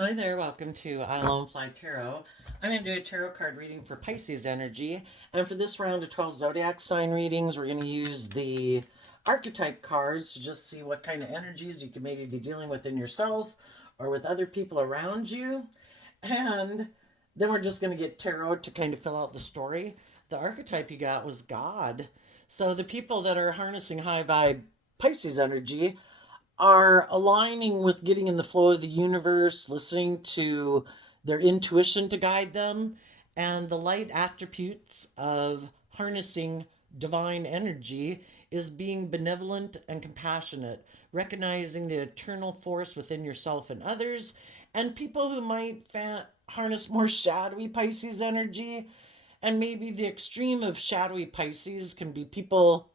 Hi there, welcome to I Alone Fly Tarot. I'm going to do a tarot card reading for Pisces energy. And for this round of 12 zodiac sign readings, we're going to use the archetype cards to just see what kind of energies you could maybe be dealing with in yourself or with other people around you. And then we're just going to get tarot to kind of fill out the story. The archetype you got was God. So the people that are harnessing high vibe Pisces energy are aligning with getting in the flow of the universe, listening to their intuition to guide them, and the light attributes of harnessing divine energy is being benevolent and compassionate, recognizing the eternal force within yourself and others, and people who might harness more shadowy Pisces energy. And maybe the extreme of shadowy Pisces can be people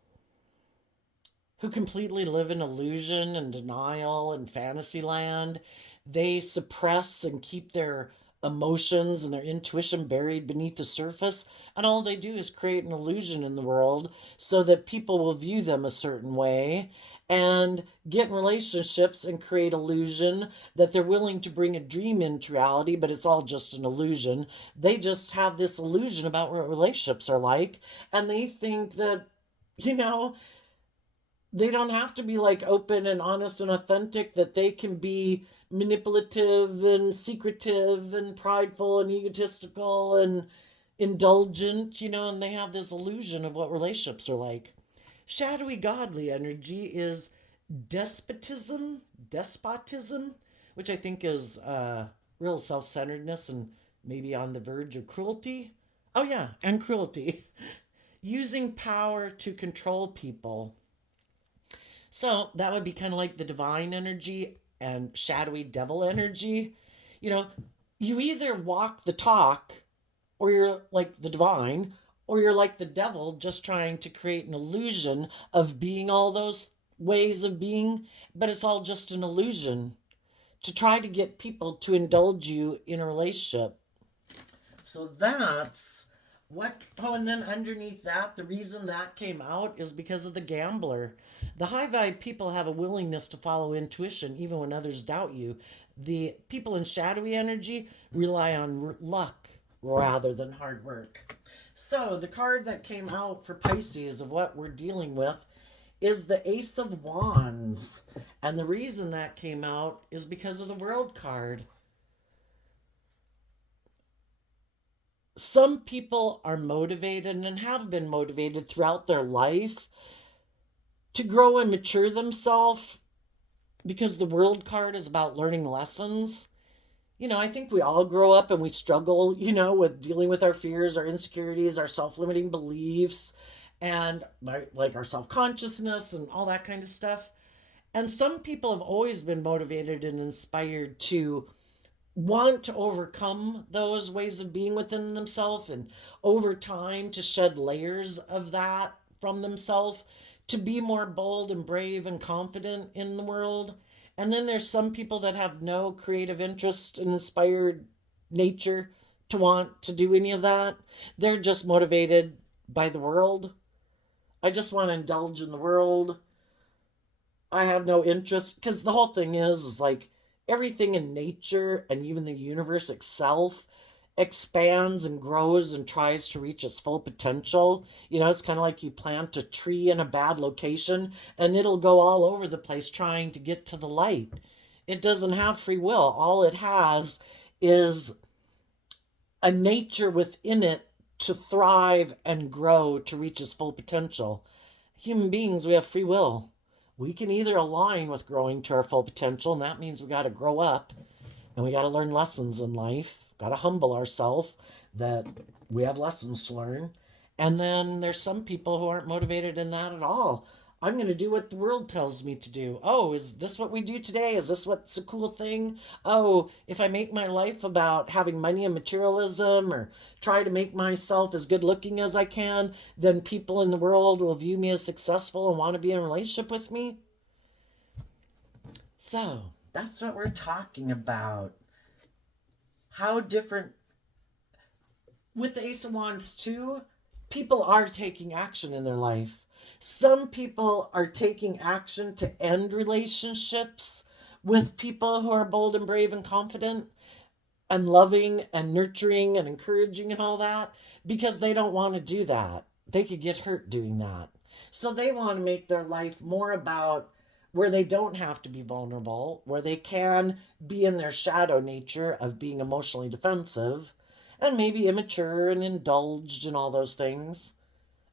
who completely live in illusion and denial and fantasy land. They suppress and keep their emotions and their intuition buried beneath the surface. And all they do is create an illusion in the world so that people will view them a certain way and get in relationships and create illusion that they're willing to bring a dream into reality, but it's all just an illusion. They just have this illusion about what relationships are like, and they think that, you know, they don't have to be like open and honest and authentic, that they can be manipulative and secretive and prideful and egotistical and indulgent, and they have this illusion of what relationships are like. Shadowy godly energy is despotism, which I think is real self-centeredness and maybe on the verge of cruelty. Oh yeah, and cruelty. Using power to control people. So that would be kind of like the divine energy and shadowy devil energy. You know, you either walk the talk, or you're like the divine, or you're like the devil, just trying to create an illusion of being all those ways of being, but it's all just an illusion to try to get people to indulge you in a relationship. So that's what. Oh, and then underneath that, the reason that came out is because of the gambler. The high vibe people have a willingness to follow intuition even when others doubt you. The people in shadowy energy rely on luck rather than hard work. So, the card that came out for Pisces of what we're dealing with is the Ace of Wands. And the reason that came out is because of the World card. Some people are motivated and have been motivated throughout their life to grow and mature themselves because the World card is about learning lessons. I think we all grow up and we struggle, with dealing with our fears, our insecurities, our self limiting beliefs, and like our self consciousness and all that kind of stuff. And some people have always been motivated and inspired to want to overcome those ways of being within themselves, and over time to shed layers of that from themselves to be more bold and brave and confident in the world. And then there's some people that have no creative interest and inspired nature to want to do any of that. They're just motivated by the world. I just want to indulge in the world. I have no interest, because the whole thing is like everything in nature and even the universe itself expands and grows and tries to reach its full potential. It's kind of like you plant a tree in a bad location and it'll go all over the place trying to get to the light. It doesn't have free will. All it has is a nature within it to thrive and grow to reach its full potential. Human beings, we have free will. We can either align with growing to our full potential, and that means we got to grow up and we got to learn lessons in life, got to humble ourselves that we have lessons to learn. And then there's some people who aren't motivated in that at all. I'm going to do what the world tells me to do. Oh, is this what we do today? Is this what's a cool thing? Oh, if I make my life about having money and materialism, or try to make myself as good looking as I can, then people in the world will view me as successful and want to be in a relationship with me. So that's what we're talking about. How different with the Ace of Wands, too, people are taking action in their life. Some people are taking action to end relationships with people who are bold and brave and confident and loving and nurturing and encouraging and all that because they don't want to do that. They could get hurt doing that. So they want to make their life more about where they don't have to be vulnerable, where they can be in their shadow nature of being emotionally defensive and maybe immature and indulged and all those things.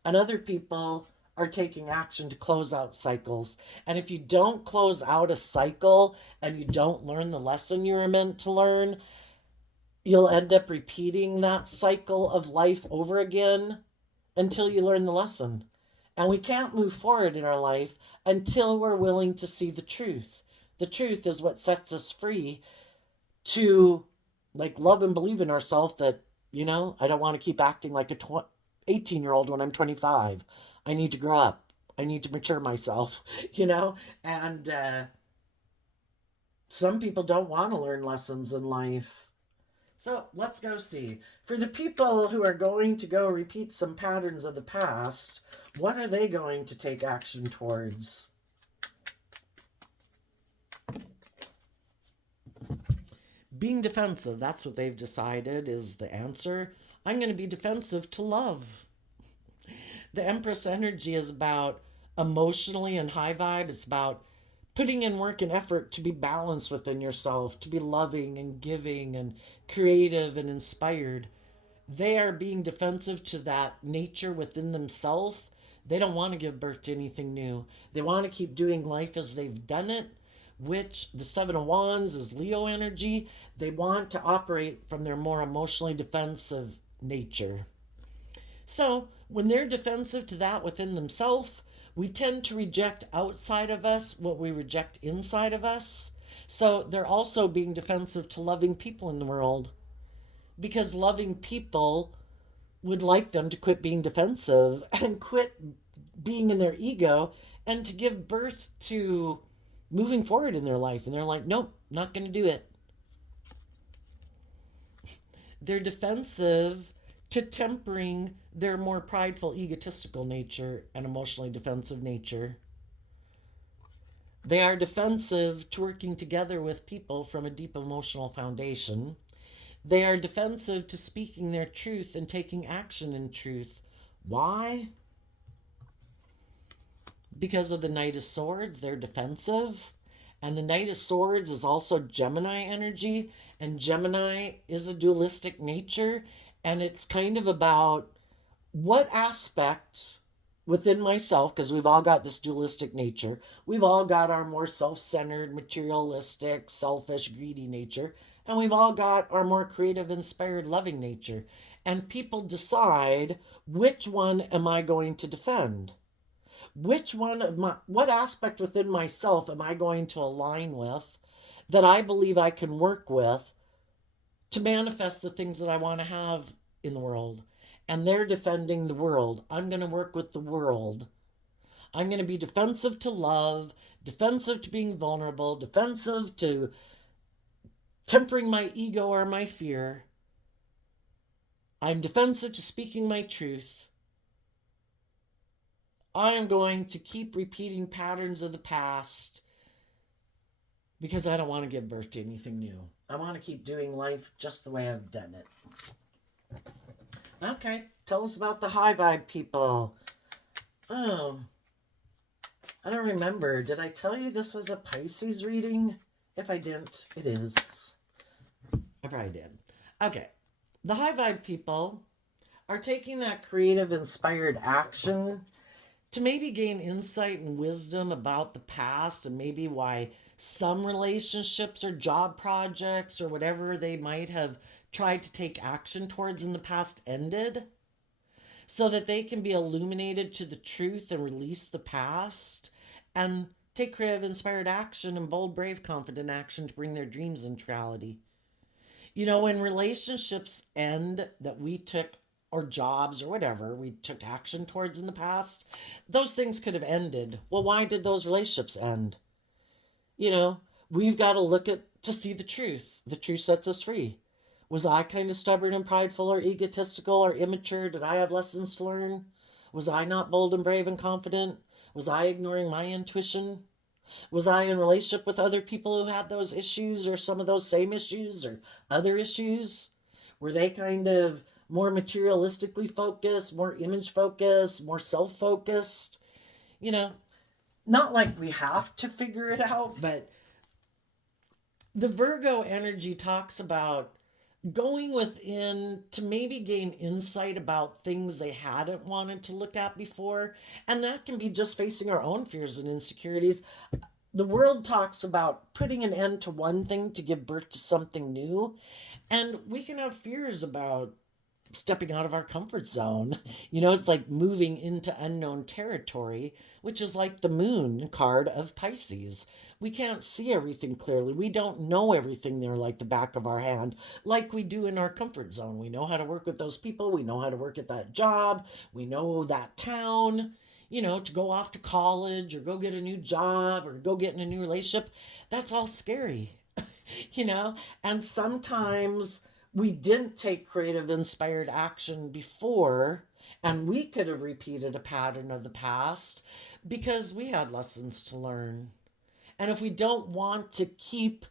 And other people are taking action to close out cycles. And if you don't close out a cycle and you don't learn the lesson you were meant to learn, you'll end up repeating that cycle of life over again until you learn the lesson. And we can't move forward in our life until we're willing to see the truth. The truth is what sets us free to love and believe in ourselves that, I don't want to keep acting like a 18-year-old when I'm 25. I need to grow up. I need to mature myself, And some people don't want to learn lessons in life. So let's go see. For the people who are going to go repeat some patterns of the past, what are they going to take action towards? Being defensive, that's what they've decided is the answer. I'm going to be defensive to love. The Empress energy is about emotionally and high vibe. It's about putting in work and effort to be balanced within yourself, to be loving and giving and creative and inspired. They are being defensive to that nature within themselves. They don't want to give birth to anything new. They want to keep doing life as they've done it, which the Seven of Wands is Leo energy. They want to operate from their more emotionally defensive nature. So when they're defensive to that within themselves, we tend to reject outside of us what we reject inside of us. So they're also being defensive to loving people in the world because loving people would like them to quit being defensive and quit being in their ego and to give birth to moving forward in their life. And they're like, nope, not going to do it. They're defensive to tempering their more prideful, egotistical nature and emotionally defensive nature. They are defensive to working together with people from a deep emotional foundation. They are defensive to speaking their truth and taking action in truth. Why? Because of the Knight of Swords, they're defensive. And the Knight of Swords is also Gemini energy. And Gemini is a dualistic nature. And it's kind of about what aspect within myself, because we've all got this dualistic nature. We've all got our more self-centered, materialistic, selfish, greedy nature. And we've all got our more creative, inspired, loving nature. And people decide, which one am I going to defend? Which one of what aspect within myself am I going to align with that I believe I can work with to manifest the things that I want to have in the world? And they're defending the world. I'm going to work with the world. I'm going to be defensive to love, defensive to being vulnerable, defensive to tempering my ego or my fear. I'm defensive to speaking my truth. I am going to keep repeating patterns of the past because I don't want to give birth to anything new. I want to keep doing life just the way I've done it. Okay, tell us about the high vibe people. Oh, I don't remember. Did I tell you this was a Pisces reading? If I didn't, it is. I probably did. Okay, the high vibe people are taking that creative, inspired action to maybe gain insight and wisdom about the past and maybe why some relationships or job projects or whatever they might have tried to take action towards in the past ended, so that they can be illuminated to the truth and release the past and take creative, inspired action and bold, brave, confident action to bring their dreams into reality. When relationships end that we took, or jobs or whatever we took action towards in the past, those things could have ended. Well, why did those relationships end? We've got to look at to see the truth. The truth sets us free. Was I kind of stubborn and prideful or egotistical or immature? Did I have lessons to learn? Was I not bold and brave and confident? Was I ignoring my intuition? Was I in a relationship with other people who had those issues or some of those same issues or other issues? Were they kind of more materialistically focused, more image focused, more self focused? You know, not like we have to figure it out, but the Virgo energy talks about going within to maybe gain insight about things they hadn't wanted to look at before. And that can be just facing our own fears and insecurities. The world talks about putting an end to one thing to give birth to something new. And we can have fears about stepping out of our comfort zone. It's like moving into unknown territory, which is like the moon card of Pisces. We can't see everything clearly. We don't know everything there like the back of our hand, like we do in our comfort zone. We know how to work with those people. We know how to work at that job. We know that town. To go off to college or go get a new job or go get in a new relationship, that's all scary, you know? And sometimes we didn't take creative, inspired action before, and we could have repeated a pattern of the past because we had lessons to learn. And if we don't want to keep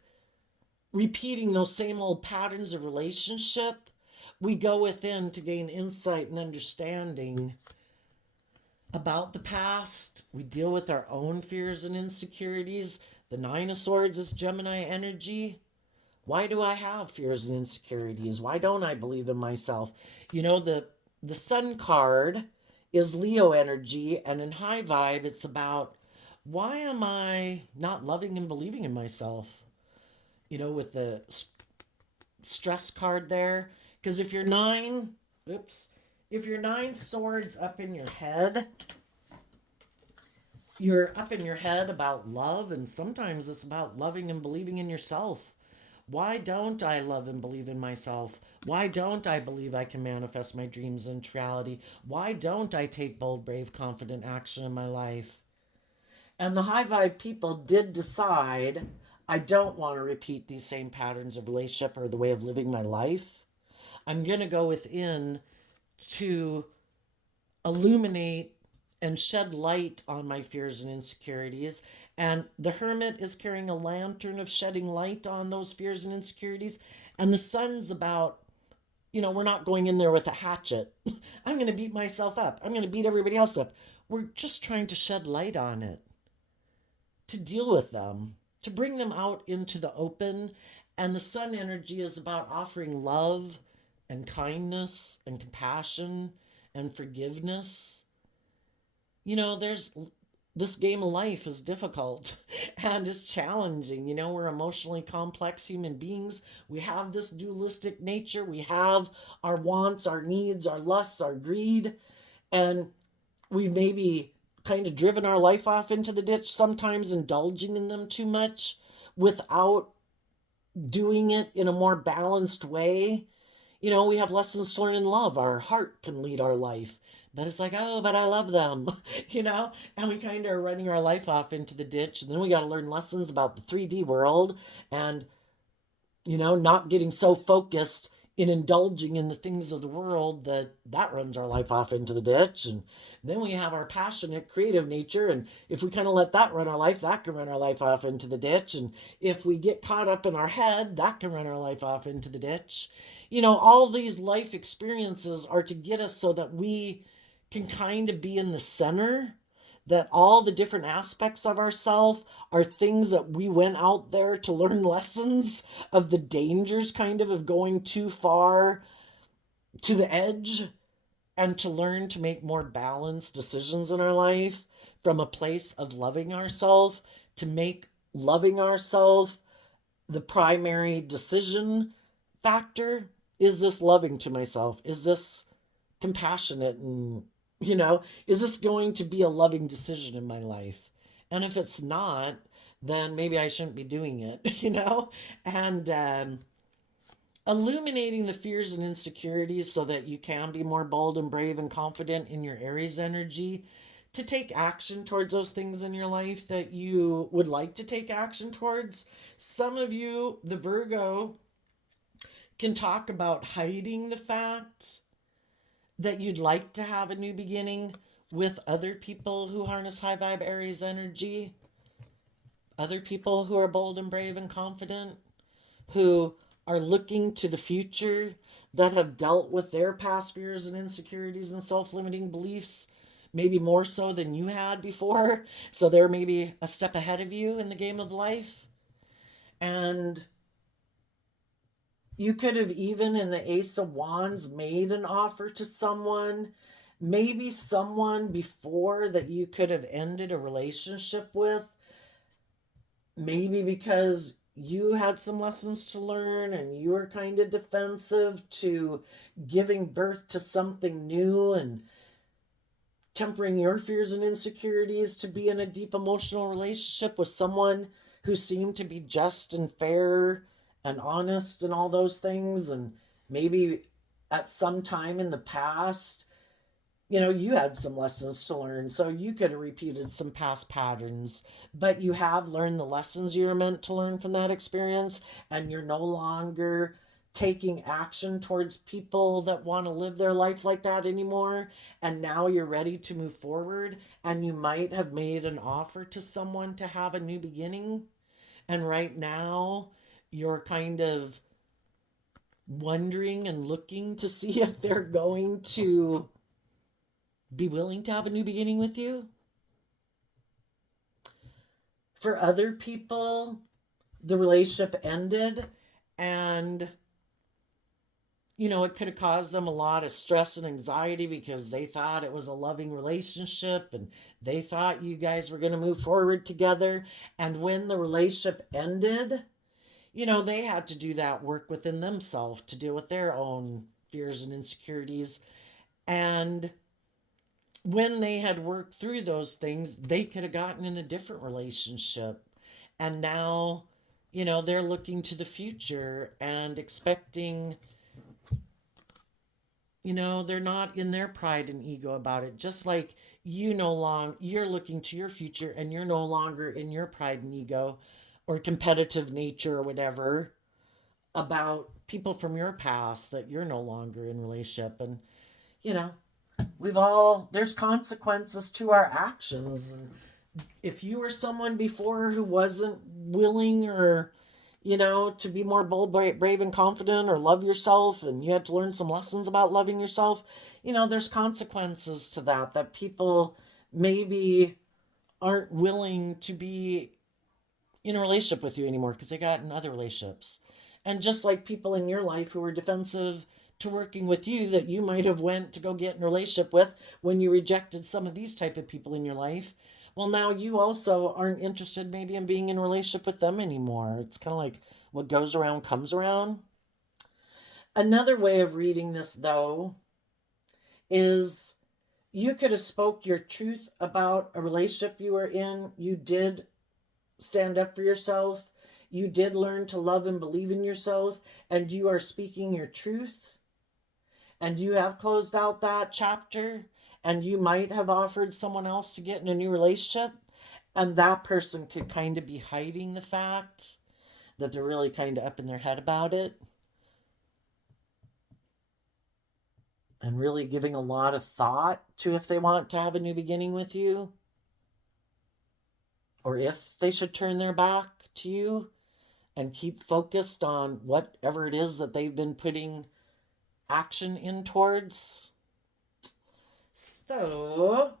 repeating those same old patterns of relationship, we go within to gain insight and understanding about the past. We deal with our own fears and insecurities. The Nine of Swords is Gemini energy. Why do I have fears and insecurities? Why don't I believe in myself? The Sun card is Leo energy, and in high vibe, it's about why am I not loving and believing in myself? With the stress card there, because if you're nine swords up in your head, you're up in your head about love, and sometimes it's about loving and believing in yourself. Why don't I love and believe in myself? Why don't I believe I can manifest my dreams into reality? Why don't I take bold, brave, confident action in my life? And the high vibe people did decide, I don't want to repeat these same patterns of relationship or the way of living my life. I'm going to go within to illuminate and shed light on my fears and insecurities. And the Hermit is carrying a lantern of shedding light on those fears and insecurities. And the Sun's about, we're not going in there with a hatchet. I'm going to beat myself up. I'm going to beat everybody else up. We're just trying to shed light on it, to deal with them, to bring them out into the open. And the Sun energy is about offering love and kindness and compassion and forgiveness. There's this game of life is difficult and it's challenging. We're emotionally complex human beings. We have this dualistic nature. We have our wants, our needs, our lusts, our greed, and we've maybe kind of driven our life off into the ditch, sometimes indulging in them too much without doing it in a more balanced way. We have lessons to learn in love. Our heart can lead our life. But it's like, oh, but I love them, and we kind of are running our life off into the ditch. And then we got to learn lessons about the 3D world and, not getting so focused in indulging in the things of the world that runs our life off into the ditch. And then we have our passionate, creative nature. And if we kind of let that run our life, that can run our life off into the ditch. And if we get caught up in our head, that can run our life off into the ditch. All these life experiences are to get us so that we can kind of be in the center, that all the different aspects of ourselves are things that we went out there to learn lessons of the dangers kind of going too far to the edge, and to learn to make more balanced decisions in our life from a place of loving ourselves, to make loving ourselves the primary decision factor. Is this loving to myself? Is this compassionate? And is this going to be a loving decision in my life? And if it's not, then maybe I shouldn't be doing it, and illuminating the fears and insecurities so that you can be more bold and brave and confident in your Aries energy, to take action towards those things in your life that you would like to take action towards. Some of you, the Virgo, can talk about hiding the fact that you'd like to have a new beginning with other people who harness high vibe Aries energy. other people who are bold and brave and confident, who are looking to the future, that have dealt with their past fears and insecurities and self limiting beliefs, maybe more so than you had before. So they're maybe a step ahead of you in the game of life. And you could have, even in the Ace of Wands, made an offer to someone, maybe someone before that you could have ended a relationship with, maybe because you had some lessons to learn and you were kind of defensive to giving birth to something new and tempering your fears and insecurities to be in a deep emotional relationship with someone who seemed to be just and fair and honest and all those things. And maybe at some time in the past, you had some lessons to learn, so you could have repeated some past patterns, but you have learned the lessons you're meant to learn from that experience, and you're no longer taking action towards people that want to live their life like that anymore. And now you're ready to move forward, and you might have made an offer to someone to have a new beginning. And right now, you're kind of wondering and looking to see if they're going to be willing to have a new beginning with you. For other people, the relationship ended, and it could have caused them a lot of stress and anxiety because they thought it was a loving relationship and they thought you guys were going to move forward together. And when the relationship ended, they had to do that work within themselves to deal with their own fears and insecurities. And when they had worked through those things, they could have gotten in a different relationship. And now, they're looking to the future and expecting, they're not in their pride and ego about it. Just like you're looking to your future and you're no longer in your pride and ego or competitive nature or whatever about people from your past that you're no longer in relationship. And, there's consequences to our actions. And if you were someone before who wasn't willing or, to be more bold, brave, and confident or love yourself, and you had to learn some lessons about loving yourself, there's consequences to that people maybe aren't willing to be in a relationship with you anymore because they got in other relationships. And just like people in your life who were defensive to working with you that you might have went to go get in a relationship with when you rejected some of these type of people in your life, well, now you also aren't interested maybe in being in a relationship with them anymore. It's kind of like what goes around comes around. Another way of reading this, though, is you could have spoke your truth about a relationship you were in. You did stand up for yourself. You did learn to love and believe in yourself, and you are speaking your truth. And you have closed out that chapter, and you might have offered someone else to get in a new relationship, and that person could kind of be hiding the fact that they're really kind of up in their head about it and really giving a lot of thought to if they want to have a new beginning with you or if they should turn their back to you and keep focused on whatever it is that they've been putting action in towards. So,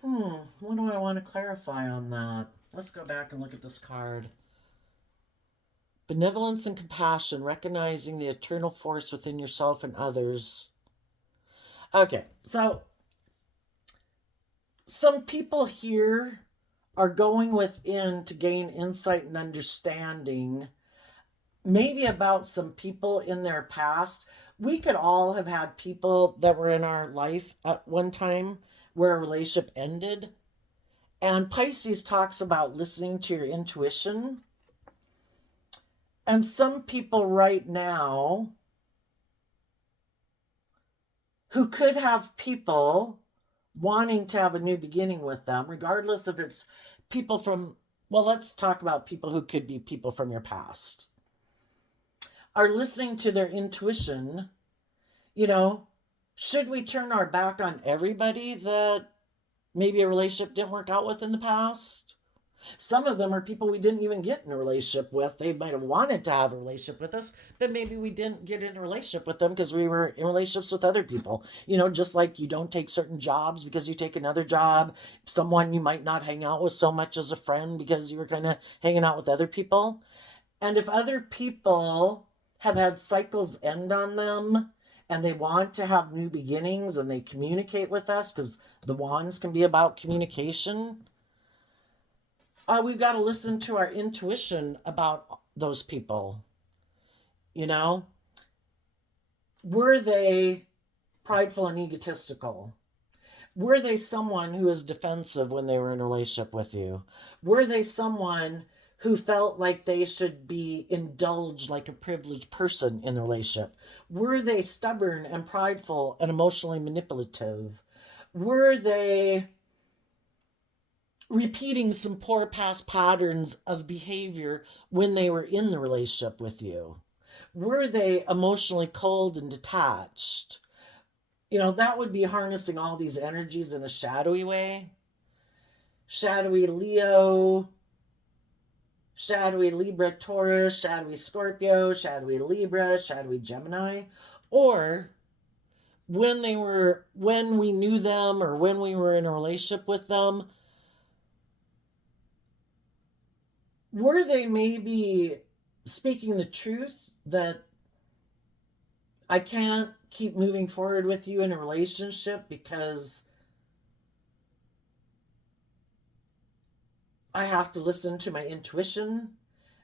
what do I want to clarify on that? Let's go back and look at this card. Benevolence and compassion, recognizing the eternal force within yourself and others. Okay, so some people here are going within to gain insight and understanding maybe about some people in their past. We could all have had people that were in our life at one time where a relationship ended. And Pisces talks about listening to your intuition. And some people right now who could have people wanting to have a new beginning with them, regardless if it's people from, well, let's talk about people who could be people from your past, are listening to their intuition. Should we turn our back on everybody that maybe a relationship didn't work out with in the past? Some of them are people we didn't even get in a relationship with. They might have wanted to have a relationship with us, but maybe we didn't get in a relationship with them because we were in relationships with other people. Just like you don't take certain jobs because you take another job. Someone you might not hang out with so much as a friend because you were kind of hanging out with other people. And if other people have had cycles end on them and they want to have new beginnings and they communicate with us, because the wands can be about communication, we've got to listen to our intuition about those people. You know, were they prideful and egotistical? Were they someone who was defensive when they were in a relationship with you? Were they someone who felt like they should be indulged like a privileged person in the relationship? Were they stubborn and prideful and emotionally manipulative? Were they repeating some poor past patterns of behavior when they were in the relationship with you? Were they emotionally cold and detached? That would be harnessing all these energies in a shadowy way. Shadowy Leo, shadowy Libra, Taurus, shadowy Scorpio, shadowy Libra, shadowy Gemini. Or when we knew them or when we were in a relationship with them, were they maybe speaking the truth that I can't keep moving forward with you in a relationship because I have to listen to my intuition?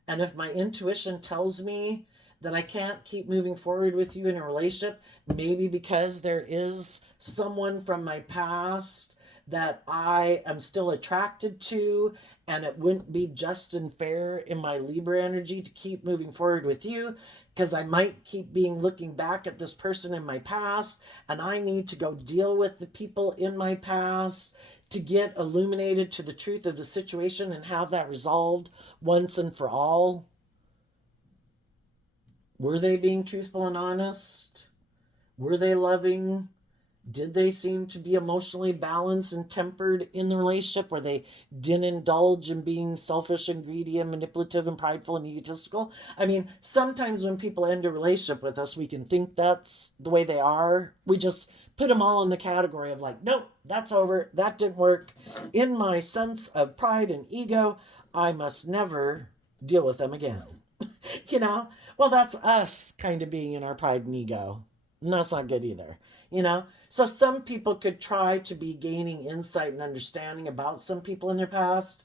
And if my intuition tells me that I can't keep moving forward with you in a relationship, maybe because there is someone from my past that I am still attracted to, and it wouldn't be just and fair in my Libra energy to keep moving forward with you because I might keep looking back at this person in my past, and I need to go deal with the people in my past to get illuminated to the truth of the situation and have that resolved once and for all. Were they being truthful and honest? Were they loving? Did they seem to be emotionally balanced and tempered in the relationship where they didn't indulge in being selfish and greedy and manipulative and prideful and egotistical? I mean, sometimes when people end a relationship with us, we can think that's the way they are. We just put them all in the category of like, nope, that's over. That didn't work. In my sense of pride and ego, I must never deal with them again. you know? Well, that's us kind of being in our pride and ego. And that's not good either. So some people could try to be gaining insight and understanding about some people in their past,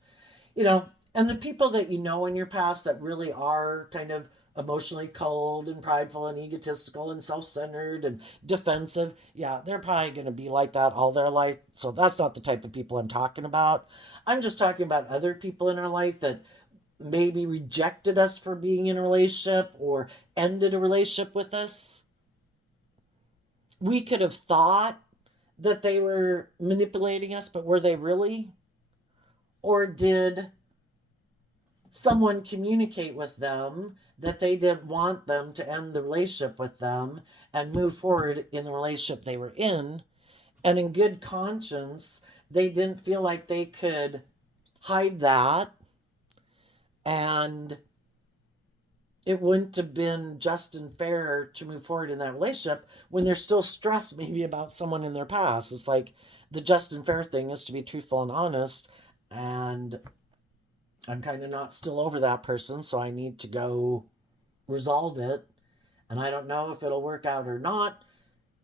you know, and the people that you know in your past that really are kind of emotionally cold and prideful and egotistical and self-centered and defensive, yeah, they're probably going to be like that all their life. So that's not the type of people I'm talking about. I'm just talking about other people in our life that maybe rejected us for being in a relationship or ended a relationship with us. We could have thought that they were manipulating us, but were they really? Or did someone communicate with them that they didn't want them to end the relationship with them and move forward in the relationship they were in? And in good conscience, they didn't feel like they could hide that, and it wouldn't have been just and fair to move forward in that relationship when they're still stressed maybe about someone in their past. It's like the just and fair thing is to be truthful and honest, and I'm kind of not still over that person, so I need to go resolve it. And I don't know if it'll work out or not,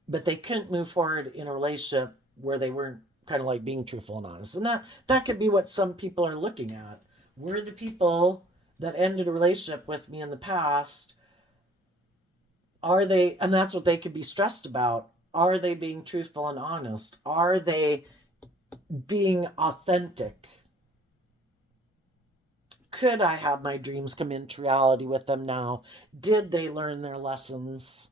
but they couldn't move forward in a relationship where they weren't kind of like being truthful and honest. And that could be what some people are looking at. We're the people that ended a relationship with me in the past. Are they, and that's what they could be stressed about. Are they being truthful and honest? Are they being authentic? Could I have my dreams come into reality with them now? Did they learn their lessons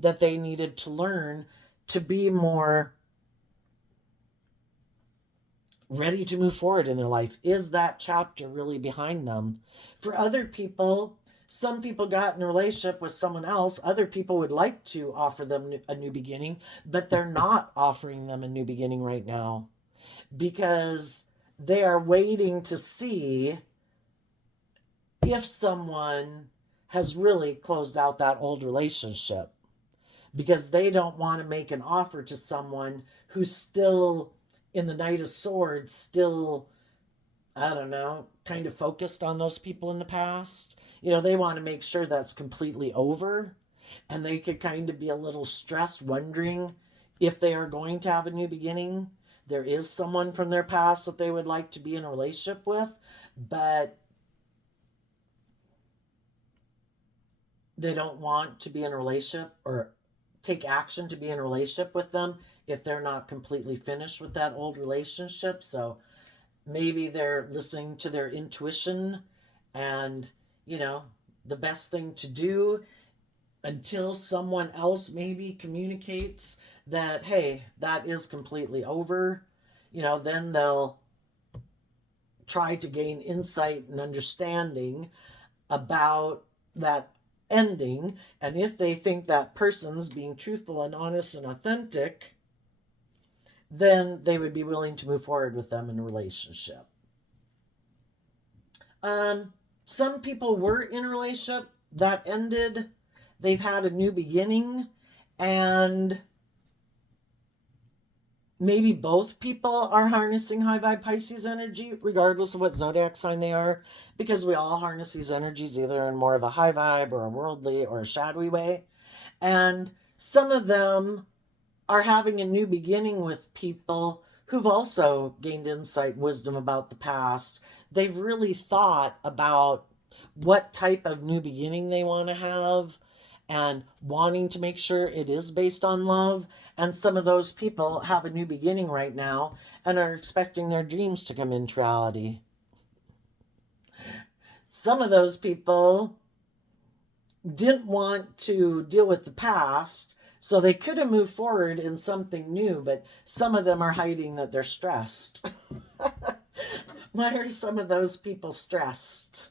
that they needed to learn to be more ready to move forward in their life? Is that chapter really behind them? For other people, some people got in a relationship with someone else. Other people would like to offer them a new beginning, but they're not offering them a new beginning right now because they are waiting to see if someone has really closed out that old relationship, because they don't want to make an offer to someone who's still in the Knight of Swords, still, I don't know, kind of focused on those people in the past. They want to make sure that's completely over. And they could kind of be a little stressed, wondering if they are going to have a new beginning. There is someone from their past that they would like to be in a relationship with, but they don't want to be in a relationship or take action to be in a relationship with them if they're not completely finished with that old relationship. So maybe they're listening to their intuition, and the best thing to do until someone else maybe communicates that, hey, that is completely over, then they'll try to gain insight and understanding about that ending. And if they think that person's being truthful and honest and authentic, then they would be willing to move forward with them in a relationship. Some people were in a relationship that ended. They've had a new beginning, and maybe both people are harnessing high vibe Pisces energy, regardless of what zodiac sign they are, because we all harness these energies either in more of a high vibe or a worldly or a shadowy way. And some of them are having a new beginning with people who've also gained insight and wisdom about the past. They've really thought about what type of new beginning they want to have and wanting to make sure it is based on love. And some of those people have a new beginning right now and are expecting their dreams to come into reality. Some of those people didn't want to deal with the past, so they could have moved forward in something new, but some of them are hiding that they're stressed. Why are some of those people stressed?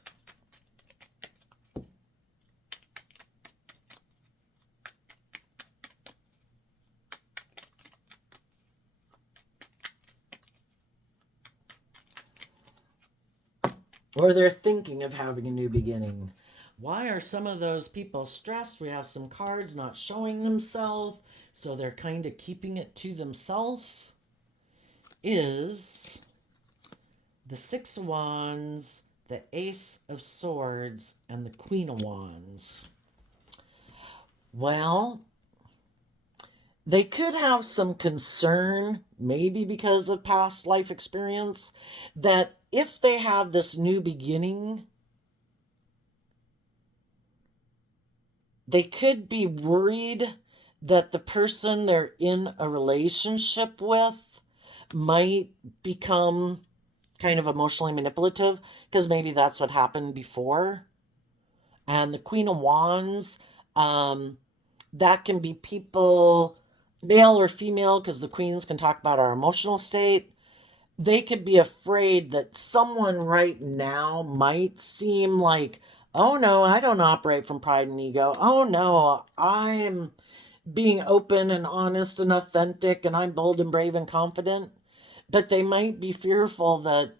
Or they're thinking of having a new beginning. Why are some of those people stressed? We have some cards not showing themselves, so they're kind of keeping it to themselves. Is the Six of Wands, the Ace of Swords, and the Queen of Wands. Well, they could have some concern, maybe because of past life experience, that if they have this new beginning, they could be worried that the person they're in a relationship with might become kind of emotionally manipulative, because maybe that's what happened before. And the Queen of Wands, that can be people, male or female, because the queens can talk about our emotional state. They could be afraid that someone right now might seem like, oh no, I don't operate from pride and ego. Oh no, I'm being open and honest and authentic, and I'm bold and brave and confident. But they might be fearful that,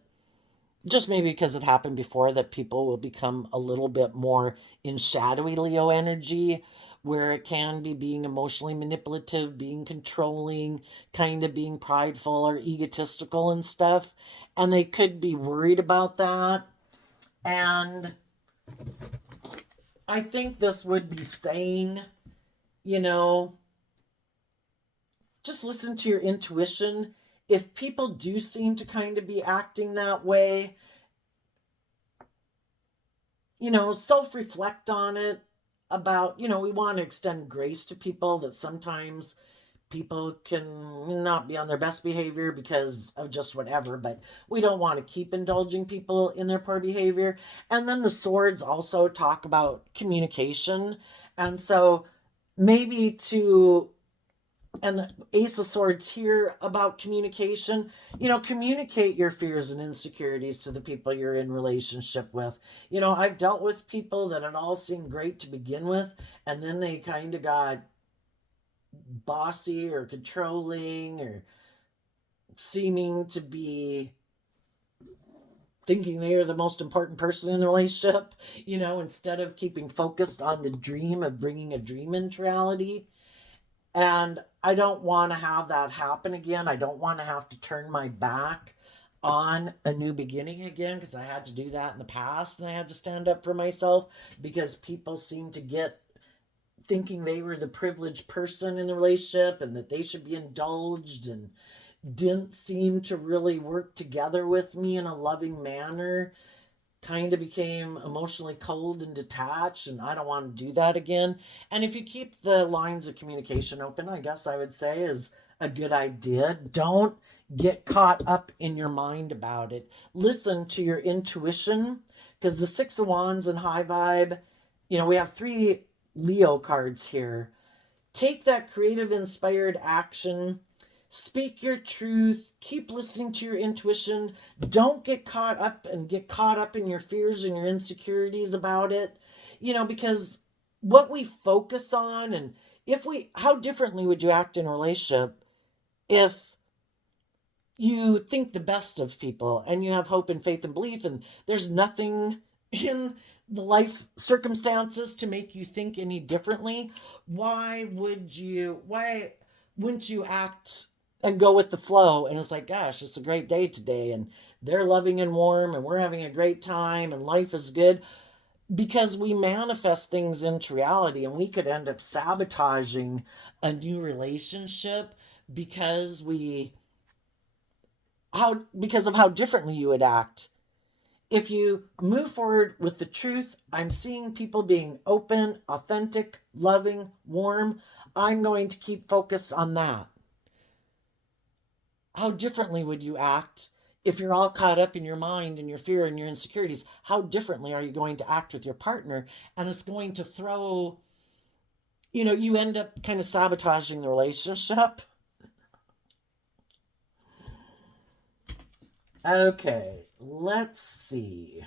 just maybe because it happened before, that people will become a little bit more in shadowy Leo energy, where it can be being emotionally manipulative, being controlling, kind of being prideful or egotistical and stuff. And they could be worried about that. And I think this would be saying, you know, just listen to your intuition. If people do seem to kind of be acting that way, self-reflect on it. About, we want to extend grace to people, that sometimes people can not be on their best behavior because of just whatever, but we don't want to keep indulging people in their poor behavior. And then the swords also talk about communication. And so maybe and the Ace of Swords here about communication, communicate your fears and insecurities to the people you're in relationship with. I've dealt with people that it all seemed great to begin with, and then they kind of got bossy or controlling or seeming to be thinking they are the most important person in the relationship, instead of keeping focused on the dream of bringing a dream into reality. And I don't want to have that happen again. I don't want to have to turn my back on a new beginning again, because I had to do that in the past and I had to stand up for myself because people seem to get thinking they were the privileged person in the relationship and that they should be indulged, and didn't seem to really work together with me in a loving manner, kind of became emotionally cold and detached, and I don't want to do that again. And if you keep the lines of communication open, I guess I would say is a good idea. Don't get caught up in your mind about it. Listen to your intuition, because the Six of Wands and high vibe, we have 3 Leo cards here. Take that creative, inspired action. Speak your truth. Keep listening to your intuition. Don't get caught up in your fears and your insecurities about it. Because what we focus on, and how differently would you act in a relationship if you think the best of people and you have hope and faith and belief, and there's nothing in the life circumstances to make you think any differently? Why wouldn't you act and go with the flow? And it's like, gosh, it's a great day today, and they're loving and warm, and we're having a great time, and life is good. Because we manifest things into reality, and we could end up sabotaging a new relationship because of how differently you would act. If you move forward with the truth, I'm seeing people being open, authentic, loving, warm. I'm going to keep focused on that. How differently would you act if you're all caught up in your mind and your fear and your insecurities? How differently are you going to act with your partner? And it's going to throw, you end up kind of sabotaging the relationship. Okay, let's see.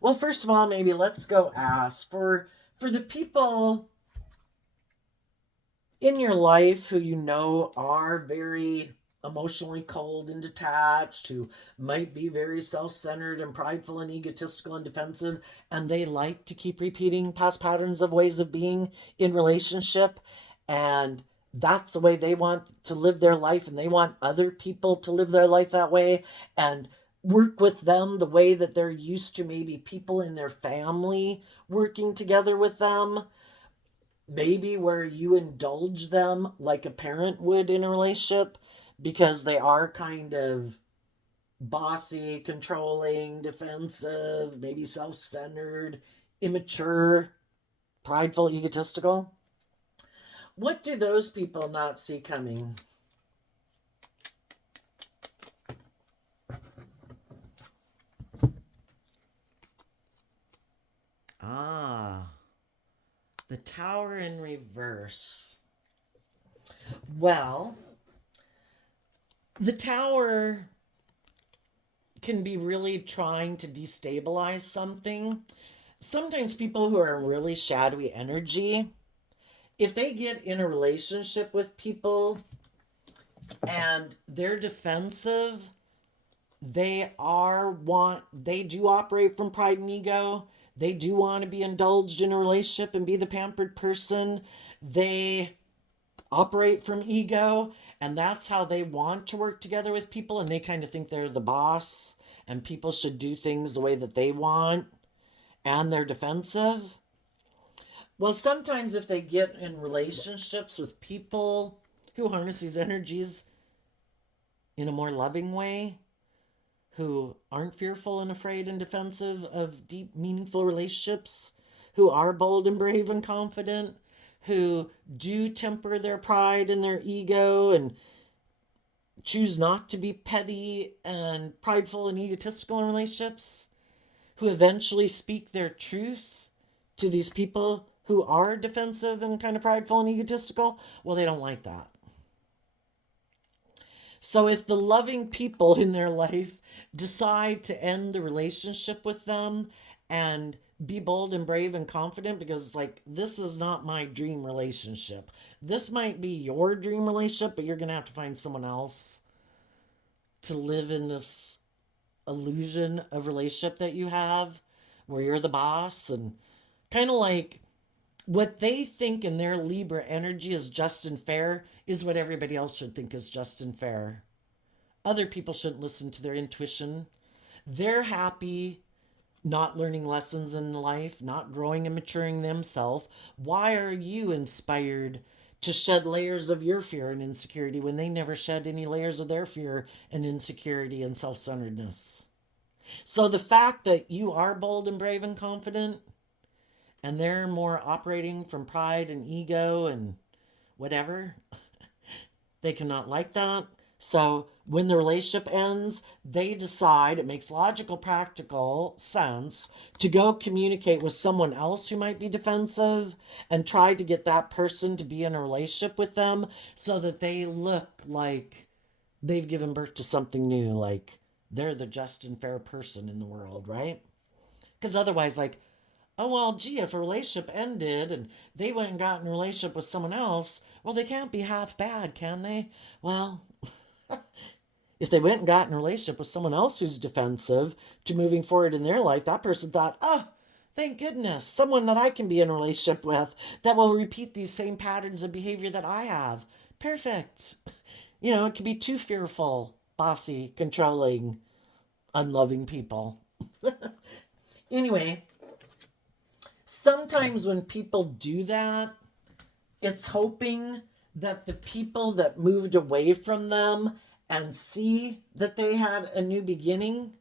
Well, first of all, maybe let's go ask for the people in your life who are very emotionally cold and detached, who might be very self-centered and prideful and egotistical and defensive, and they like to keep repeating past patterns of ways of being in relationship, and that's the way they want to live their life, and they want other people to live their life that way, and work with them the way that they're used to maybe people in their family working together with them. Maybe where you indulge them like a parent would in a relationship, because they are kind of bossy, controlling, defensive, maybe self-centered, immature, prideful, egotistical. What do those people not see coming? Ah, the Tower in reverse. Well, the Tower can be really trying to destabilize something. Sometimes people who are really shadowy energy, if they get in a relationship with people and they're defensive, they do operate from pride and ego. They do want to be indulged in a relationship and be the pampered person. They operate from ego, and that's how they want to work together with people, and they kind of think they're the boss and people should do things the way that they want, and they're defensive. Well, sometimes if they get in relationships with people who harness these energies in a more loving way, who aren't fearful and afraid and defensive of deep, meaningful relationships, who are bold and brave and confident, who do temper their pride and their ego and choose not to be petty and prideful and egotistical in relationships, who eventually speak their truth to these people who are defensive and kind of prideful and egotistical, well, they don't like that. So if the loving people in their life decide to end the relationship with them and be bold and brave and confident, because it's like, this is not my dream relationship. This might be your dream relationship, but you're going to have to find someone else to live in this illusion of relationship that you have where you're the boss, and kind of like what they think in their Libra energy is just and fair is what everybody else should think is just and fair. Other people shouldn't listen to their intuition. They're happy not learning lessons in life, not growing and maturing themselves. Why are you inspired to shed layers of your fear and insecurity when they never shed any layers of their fear and insecurity and self centeredness? So the fact that you are bold and brave and confident, and they're more operating from pride and ego and whatever, they cannot like that. So when the relationship ends, they decide, it makes logical, practical sense to go communicate with someone else who might be defensive and try to get that person to be in a relationship with them so that they look like they've given birth to something new, like they're the just and fair person in the world, right? Because otherwise, like, oh, well, gee, if a relationship ended and they went and got in a relationship with someone else, well, they can't be half bad, can they? Well, if they went and got in a relationship with someone else who's defensive to moving forward in their life, that person thought, oh, thank goodness, someone that I can be in a relationship with that will repeat these same patterns of behavior that I have. Perfect. You know, it could be too fearful, bossy, controlling, unloving people. Anyway, sometimes when people do that, it's hoping that the people that moved away from them and see that they had a new beginning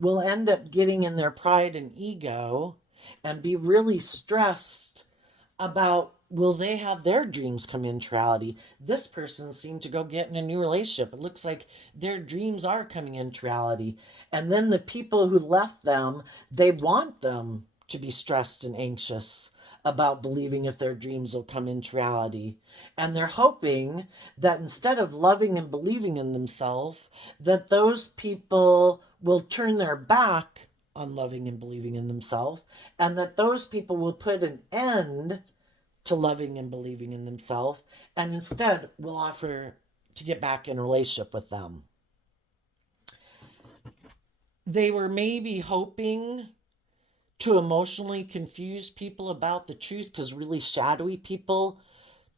will end up getting in their pride and ego and be really stressed about, will they have their dreams come into reality? This person seemed to go get in a new relationship. It looks like their dreams are coming into reality. And then the people who left them, they want them to be stressed and anxious about believing if their dreams will come into reality. And they're hoping that instead of loving and believing in themselves, that those people will turn their back on loving and believing in themselves, and that those people will put an end to loving and believing in themselves, and instead will offer to get back in a relationship with them. They were maybe hoping to emotionally confuse people about the truth, because really shadowy people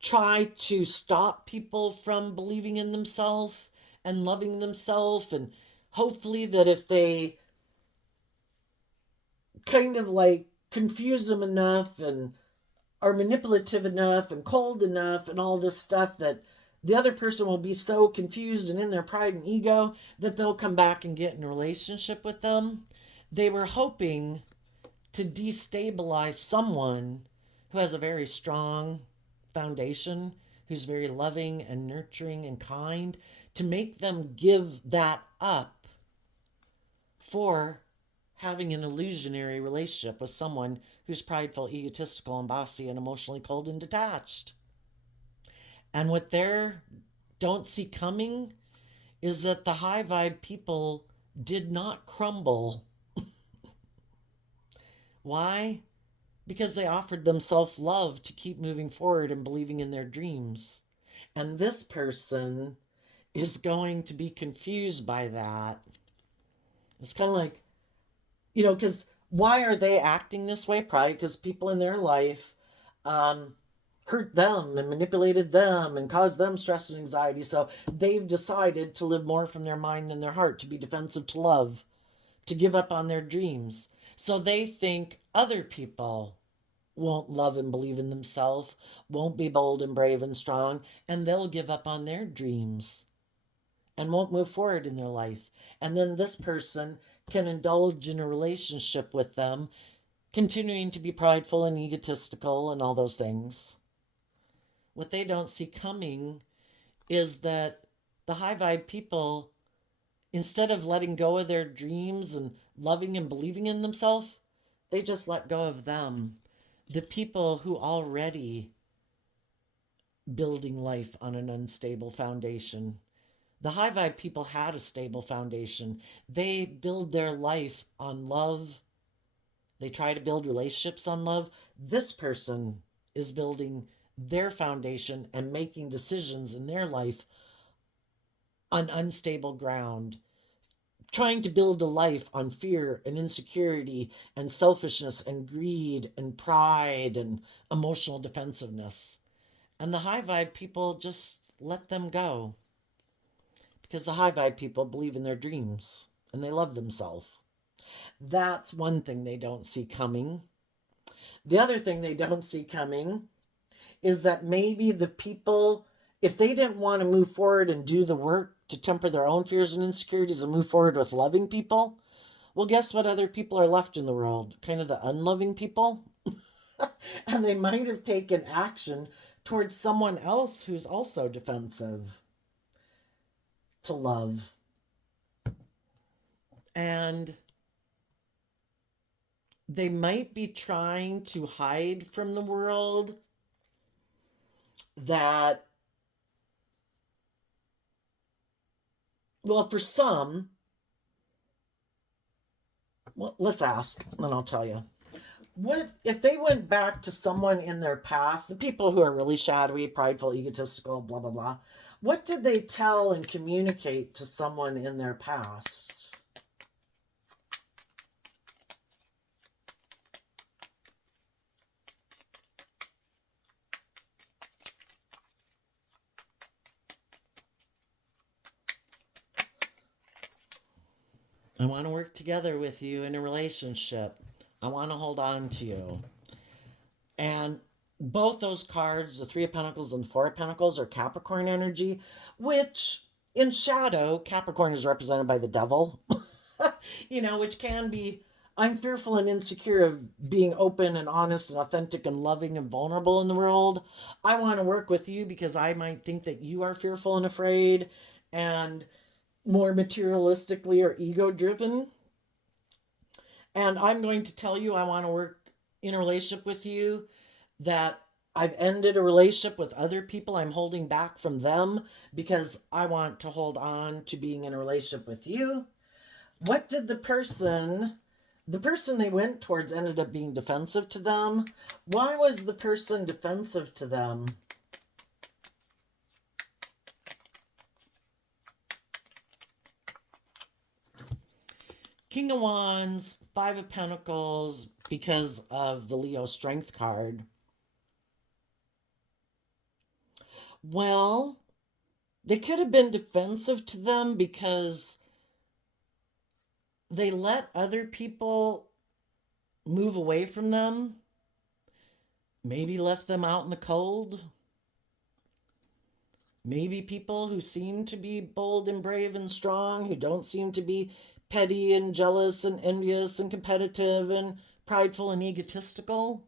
try to stop people from believing in themselves and loving themselves, and hopefully that if they kind of like confuse them enough and are manipulative enough and cold enough and all this stuff, that the other person will be so confused and in their pride and ego that they'll come back and get in a relationship with them. They were hoping to destabilize someone who has a very strong foundation, who's very loving and nurturing and kind, to make them give that up for having an illusionary relationship with someone who's prideful, egotistical, and bossy, and emotionally cold and detached. And what they don't see coming is that the high vibe people did not crumble. Why? Because they offered themselves love to keep moving forward and believing in their dreams. And this person is going to be confused by that. It's kind of like, you know, because why are they acting this way? Probably because people in their life hurt them and manipulated them and caused them stress and anxiety. So they've decided to live more from their mind than their heart, to be defensive to love, to give up on their dreams. So they think other people won't love and believe in themselves, won't be bold and brave and strong, and they'll give up on their dreams and won't move forward in their life. And then this person can indulge in a relationship with them, continuing to be prideful and egotistical and all those things. What they don't see coming is that the high vibe people, instead of letting go of their dreams and loving and believing in themselves, they just let go of them. The people who already building life on an unstable foundation. The high vibe people had a stable foundation. They build their life on love. They try to build relationships on love. This person is building their foundation and making decisions in their life on unstable ground, trying to build a life on fear and insecurity and selfishness and greed and pride and emotional defensiveness. And the high vibe people just let them go because the high vibe people believe in their dreams and they love themselves. That's one thing they don't see coming. The other thing they don't see coming is that maybe the people, if they didn't want to move forward and do the work to temper their own fears and insecurities and move forward with loving people, well, guess what other people are left in the world? Kind of the unloving people. And they might have taken action towards someone else who's also defensive to love. And they might be trying to hide from the world that, well, for some, well, let's ask, and I'll tell you. What if they went back to someone in their past, the people who are really shadowy, prideful, egotistical, blah, blah, blah? What did they tell and communicate to someone in their past? I want to work together with you in a relationship. I want to hold on to you. And both those cards, the Three of Pentacles and the Four of Pentacles, are Capricorn energy, which in shadow, Capricorn is represented by the devil, which can be, I'm fearful and insecure of being open and honest and authentic and loving and vulnerable in the world. I want to work with you because I might think that you are fearful and afraid and more materialistically or ego driven. And I'm going to tell you I want to work in a relationship with you, that I've ended a relationship with other people I'm holding back from them because I want to hold on to being in a relationship with you. What did the person they went towards ended up being defensive to them? Why was the person defensive to them? King of Wands, Five of Pentacles, because of the Leo Strength card. Well, they could have been defensive to them because they let other people move away from them, maybe left them out in the cold. Maybe people who seem to be bold and brave and strong, who don't seem to be petty and jealous and envious and competitive and prideful and egotistical.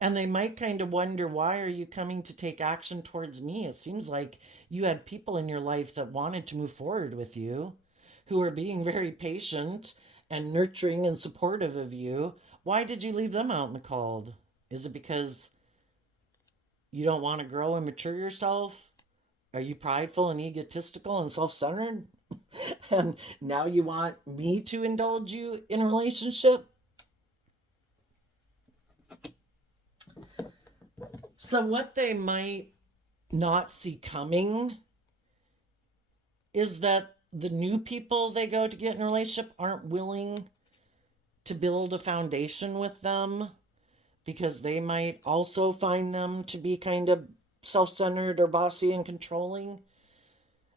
And they might kind of wonder, why are you coming to take action towards me? It seems like you had people in your life that wanted to move forward with you, who are being very patient and nurturing and supportive of you. Why did you leave them out in the cold? Is it because you don't want to grow and mature yourself? Are you prideful and egotistical and self-centered? And now you want me to indulge you in a relationship? So what they might not see coming is that the new people they go to get in a relationship aren't willing to build a foundation with them, because they might also find them to be kind of self-centered or bossy and controlling.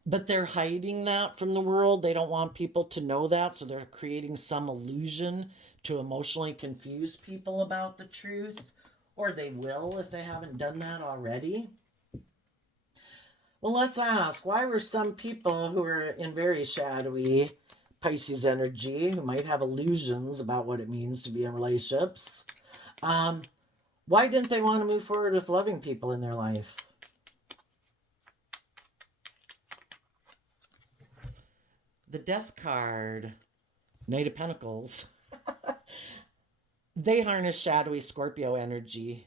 But they're hiding that from the world. They don't want people to know that, so they're creating some illusion to emotionally confuse people about the truth. Or they will if they haven't done that already. Well, let's ask, why were some people who are in very shadowy Pisces energy, who might have illusions about what it means to be in relationships, why didn't they want to move forward with loving people in their life? The Death card, Knight of Pentacles. They harness shadowy Scorpio energy.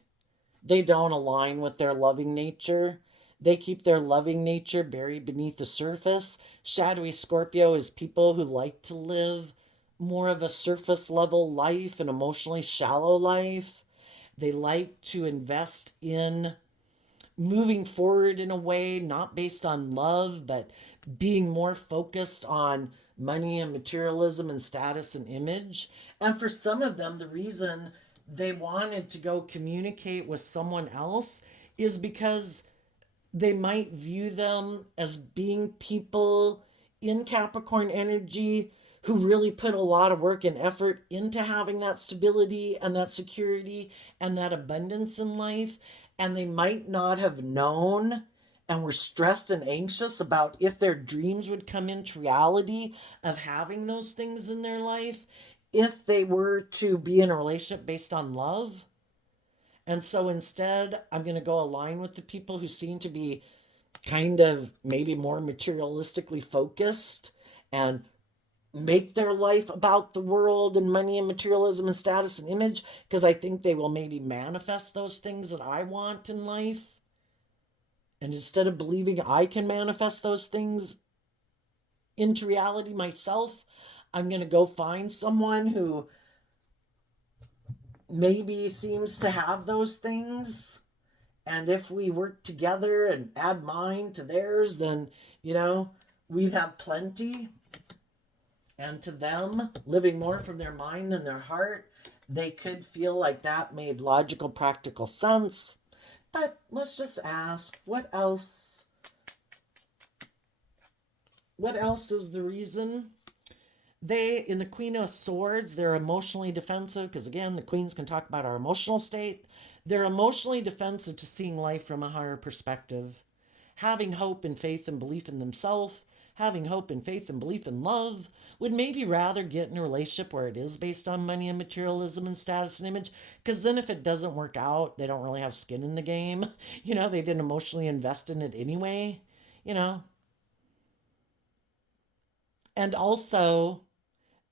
They don't align with their loving nature. They keep their loving nature buried beneath the surface. Shadowy Scorpio is people who like to live more of a surface level life, an emotionally shallow life. They like to invest in moving forward in a way not based on love, but being more focused on money and materialism and status and image. And for some of them, the reason they wanted to go communicate with someone else is because they might view them as being people in Capricorn energy who really put a lot of work and effort into having that stability and that security and that abundance in life. And they might not have known and were stressed and anxious about if their dreams would come into reality of having those things in their life if they were to be in a relationship based on love. And so instead, I'm going to go align with the people who seem to be kind of maybe more materialistically focused and make their life about the world and money and materialism and status and image, because I think they will maybe manifest those things that I want in life. And instead of believing I can manifest those things into reality myself, I'm going to go find someone who maybe seems to have those things. And if we work together and add mine to theirs, then, we'd have plenty. And to them, living more from their mind than their heart, they could feel like that made logical, practical sense. But let's just ask, what else? What else is the reason? In the Queen of Swords, they're emotionally defensive, because again, the queens can talk about our emotional state. They're emotionally defensive to seeing life from a higher perspective, having hope and faith and belief in themselves, having hope and faith and belief in love, would maybe rather get in a relationship where it is based on money and materialism and status and image, because then if it doesn't work out, they don't really have skin in the game. They didn't emotionally invest in it anyway, you know. And also,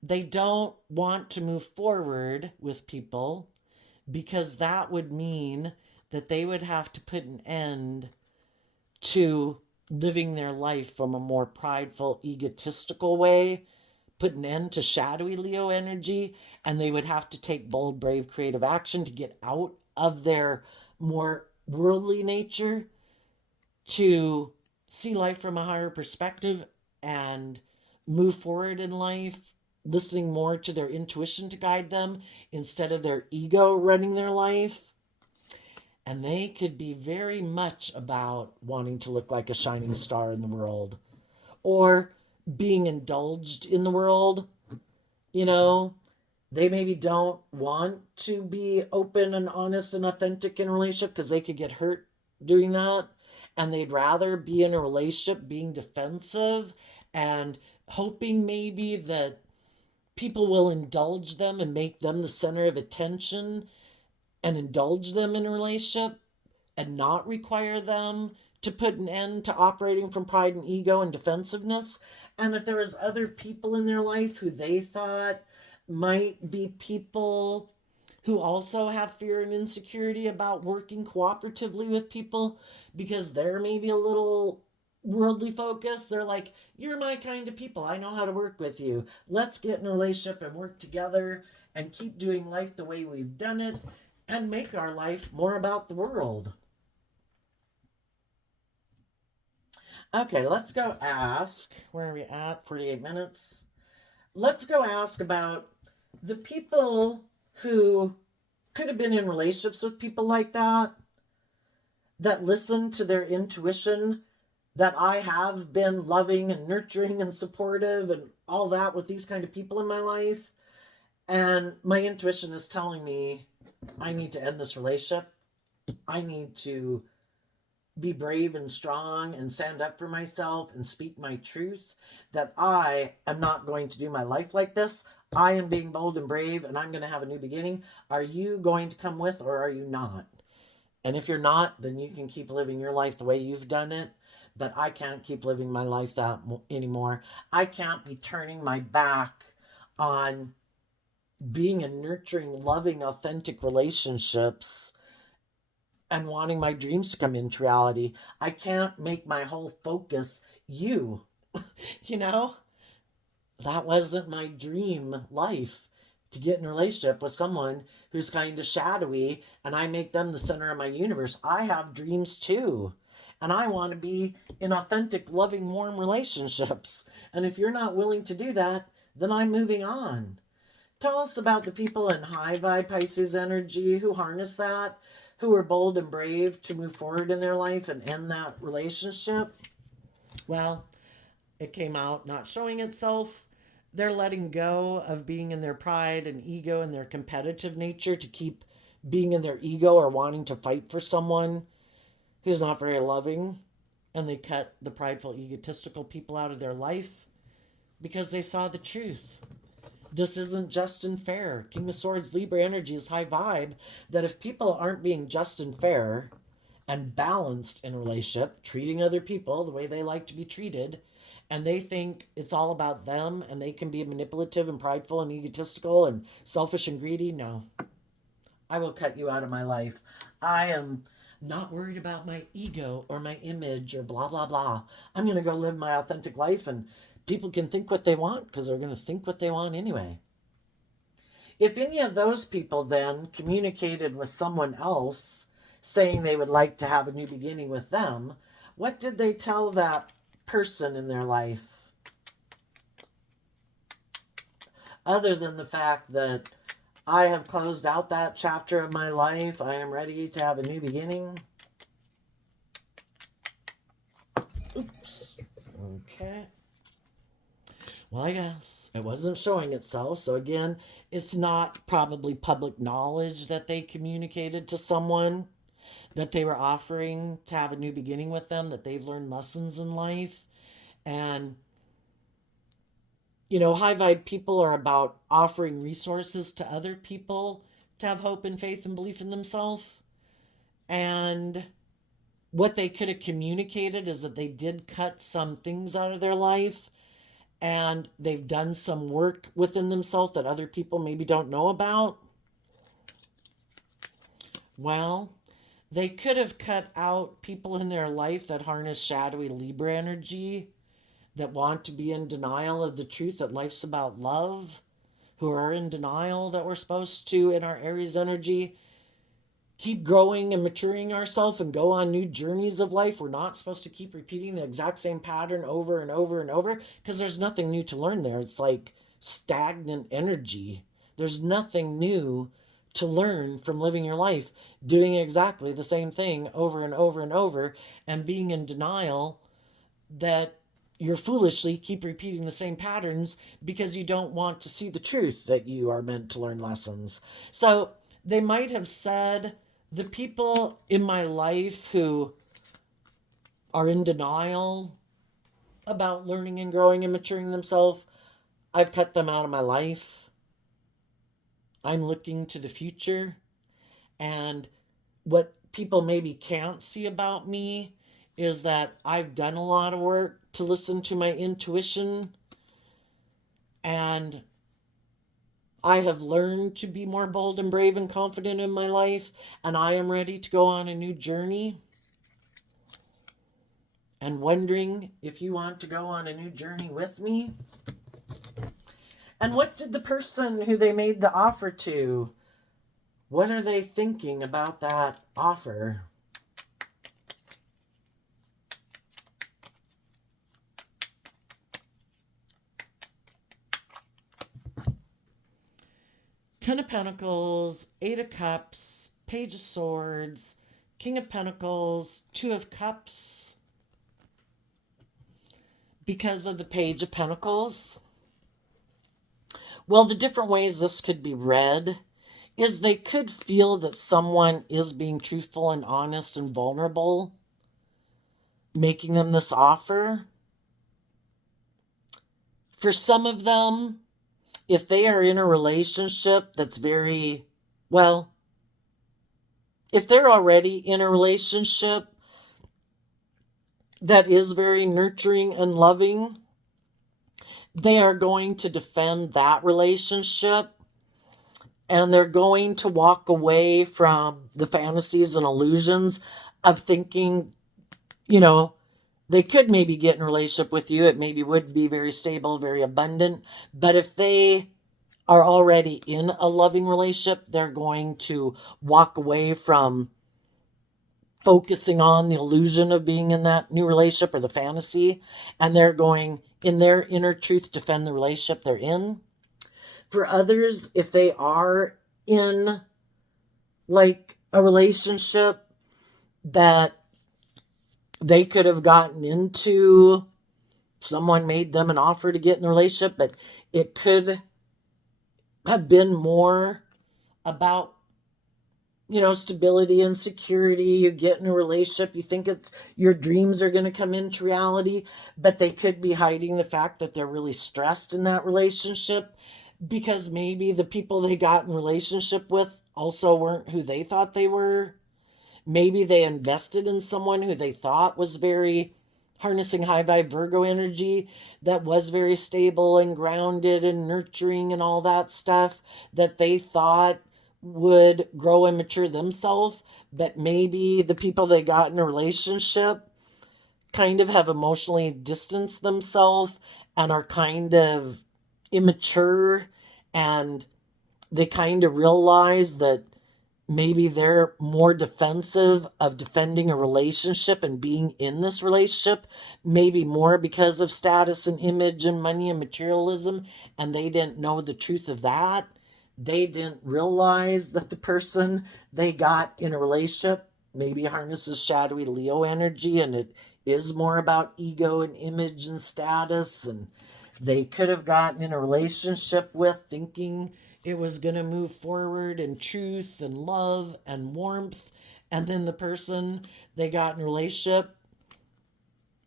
they don't want to move forward with people because that would mean that they would have to put an end to living their life from a more prideful, egotistical way, put an end to shadowy Leo energy, and they would have to take bold, brave, creative action to get out of their more worldly nature to see life from a higher perspective and move forward in life, listening more to their intuition to guide them instead of their ego running their life. And they could be very much about wanting to look like a shining star in the world or being indulged in the world. They maybe don't want to be open and honest and authentic in a relationship because they could get hurt doing that. And they'd rather be in a relationship being defensive and hoping maybe that people will indulge them and make them the center of attention and indulge them in a relationship and not require them to put an end to operating from pride and ego and defensiveness. And if there was other people in their life who they thought might be people who also have fear and insecurity about working cooperatively with people because they're maybe a little worldly focused, they're like, you're my kind of people, I know how to work with you, let's get in a relationship and work together and keep doing life the way we've done it and make our life more about the world. Okay, let's go ask, where are we at? 48 minutes. Let's go ask about the people who could have been in relationships with people like that listen to their intuition, that I have been loving and nurturing and supportive and all that with these kind of people in my life. And my intuition is telling me I need to end this relationship. I need to be brave and strong and stand up for myself and speak my truth, that I am not going to do my life like this. I am being bold and brave and I'm going to have a new beginning. Are you going to come with or are you not? And if you're not, then you can keep living your life the way you've done it. But I can't keep living my life that anymore. I can't be turning my back on being in nurturing, loving, authentic relationships and wanting my dreams to come into reality. I can't make my whole focus you. you know, that wasn't my dream life, to get in a relationship with someone who's kind of shadowy and I make them the center of my universe. I have dreams too. And I want to be in authentic, loving, warm relationships. And if you're not willing to do that, then I'm moving on. Tell us about the people in high vibe Pisces energy who harness that, who are bold and brave to move forward in their life and end that relationship. Well, it came out not showing itself. They're letting go of being in their pride and ego and their competitive nature to keep being in their ego or wanting to fight for someone who's not very loving. And they cut the prideful, egotistical people out of their life because they saw the truth. This isn't just and fair. King of Swords, Libra energy is high vibe, that if people aren't being just and fair and balanced in a relationship, treating other people the way they like to be treated, and they think it's all about them and they can be manipulative and prideful and egotistical and selfish and greedy, no. I will cut you out of my life. I am not worried about my ego or my image or blah, blah, blah. I'm going to go live my authentic life, and people can think what they want because they're going to think what they want anyway. If any of those people then communicated with someone else saying they would like to have a new beginning with them, what did they tell that person in their life? Other than the fact that I have closed out that chapter of my life, I am ready to have a new beginning. Oops. Okay. Well, I guess it wasn't showing itself. So again, it's not probably public knowledge that they communicated to someone that they were offering to have a new beginning with them, that they've learned lessons in life. And, high vibe people are about offering resources to other people to have hope and faith and belief in themselves. And what they could have communicated is that they did cut some things out of their life and they've done some work within themselves that other people maybe don't know about. Well, they could have cut out people in their life that harness shadowy Libra energy, that want to be in denial of the truth that life's about love, who are in denial that we're supposed to, in our Aries energy, keep growing and maturing ourselves and go on new journeys of life. We're not supposed to keep repeating the exact same pattern over and over and over because there's nothing new to learn there. It's like stagnant energy. There's nothing new to learn from living your life, doing exactly the same thing over and over and over, and being in denial that you're foolishly keep repeating the same patterns because you don't want to see the truth that you are meant to learn lessons. So they might have said, the people in my life who are in denial about learning and growing and maturing themselves, I've cut them out of my life. I'm looking to the future. And what people maybe can't see about me is that I've done a lot of work to listen to my intuition, and I have learned to be more bold and brave and confident in my life, and I am ready to go on a new journey. And wondering if you want to go on a new journey with me. And what did the person who they made the offer to, what are they thinking about that offer? Ten of Pentacles, Eight of Cups, Page of Swords, King of Pentacles, Two of Cups. Because of the Page of Pentacles. Well, the different ways this could be read is they could feel that someone is being truthful and honest and vulnerable, making them this offer. For some of them, if they are in a relationship that's very, well, if they're already in a relationship that is very nurturing and loving, they are going to defend that relationship, and they're going to walk away from the fantasies and illusions of thinking, they could maybe get in a relationship with you. It maybe would be very stable, very abundant. But if they are already in a loving relationship, they're going to walk away from focusing on the illusion of being in that new relationship or the fantasy, and they're going in their inner truth defend the relationship they're in. For others, if they are in like a relationship that they could have gotten into, someone made them an offer to get in the relationship, but it could have been more about, stability and security. You get in a relationship, you think it's your dreams are going to come into reality, but they could be hiding the fact that they're really stressed in that relationship because maybe the people they got in relationship with also weren't who they thought they were. Maybe they invested in someone who they thought was very harnessing high vibe Virgo energy, that was very stable and grounded and nurturing and all that stuff, that they thought would grow and mature themselves. But maybe the people they got in a relationship kind of have emotionally distanced themselves and are kind of immature, and they kind of realize that maybe they're more defensive of defending a relationship and being in this relationship, maybe more because of status and image and money and materialism, and they didn't know the truth of that. They didn't realize that the person they got in a relationship maybe harnesses shadowy Leo energy, and it is more about ego and image and status, and they could have gotten in a relationship with thinking it was going to move forward in truth and love and warmth. And then the person they got in a relationship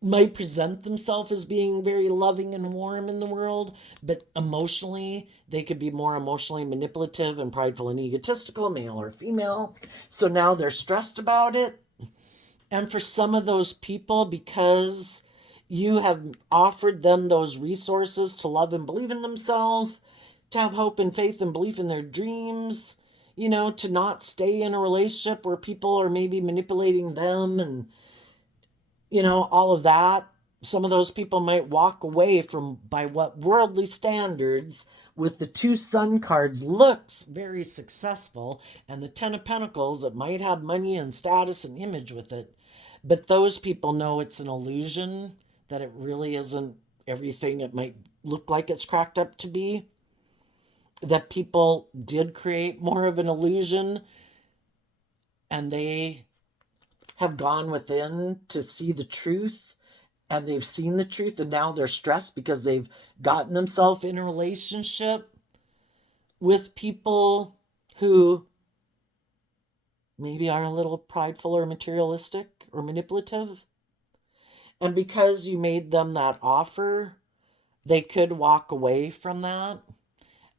might present themselves as being very loving and warm in the world, but emotionally, they could be more emotionally manipulative and prideful and egotistical, male or female. So now they're stressed about it. And for some of those people, because you have offered them those resources to love and believe in themselves, to have hope and faith and belief in their dreams, to not stay in a relationship where people are maybe manipulating them and, all of that. Some of those people might walk away from, by what worldly standards, with the two sun cards, looks very successful, and the 10 of Pentacles, it might have money and status and image with it. But those people know it's an illusion, that it really isn't everything it might look like it's cracked up to be. That people did create more of an illusion, and they have gone within to see the truth, and they've seen the truth, and now they're stressed because they've gotten themselves in a relationship with people who maybe are a little prideful or materialistic or manipulative. And because you made them that offer, they could walk away from that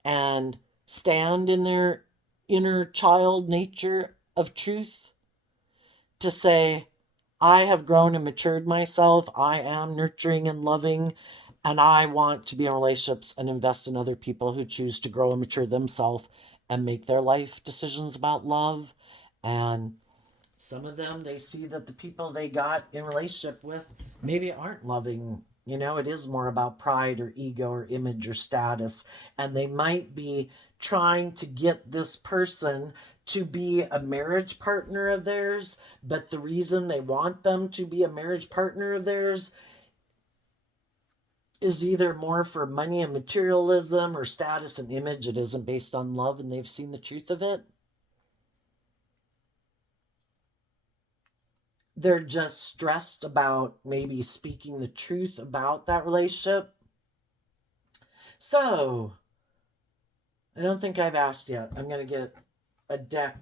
and stand in their inner child nature of truth to say, I have grown and matured myself. I am nurturing and loving, and I want to be in relationships and invest in other people who choose to grow and mature themselves and make their life decisions about love. And some of them, they see that the people they got in relationship with maybe aren't loving. It is more about pride or ego or image or status. And they might be trying to get this person to be a marriage partner of theirs. But the reason they want them to be a marriage partner of theirs is either more for money and materialism or status and image. It isn't based on love, and they've seen the truth of it. They're just stressed about maybe speaking the truth about that relationship. So, I don't think I've asked yet. I'm going to get a deck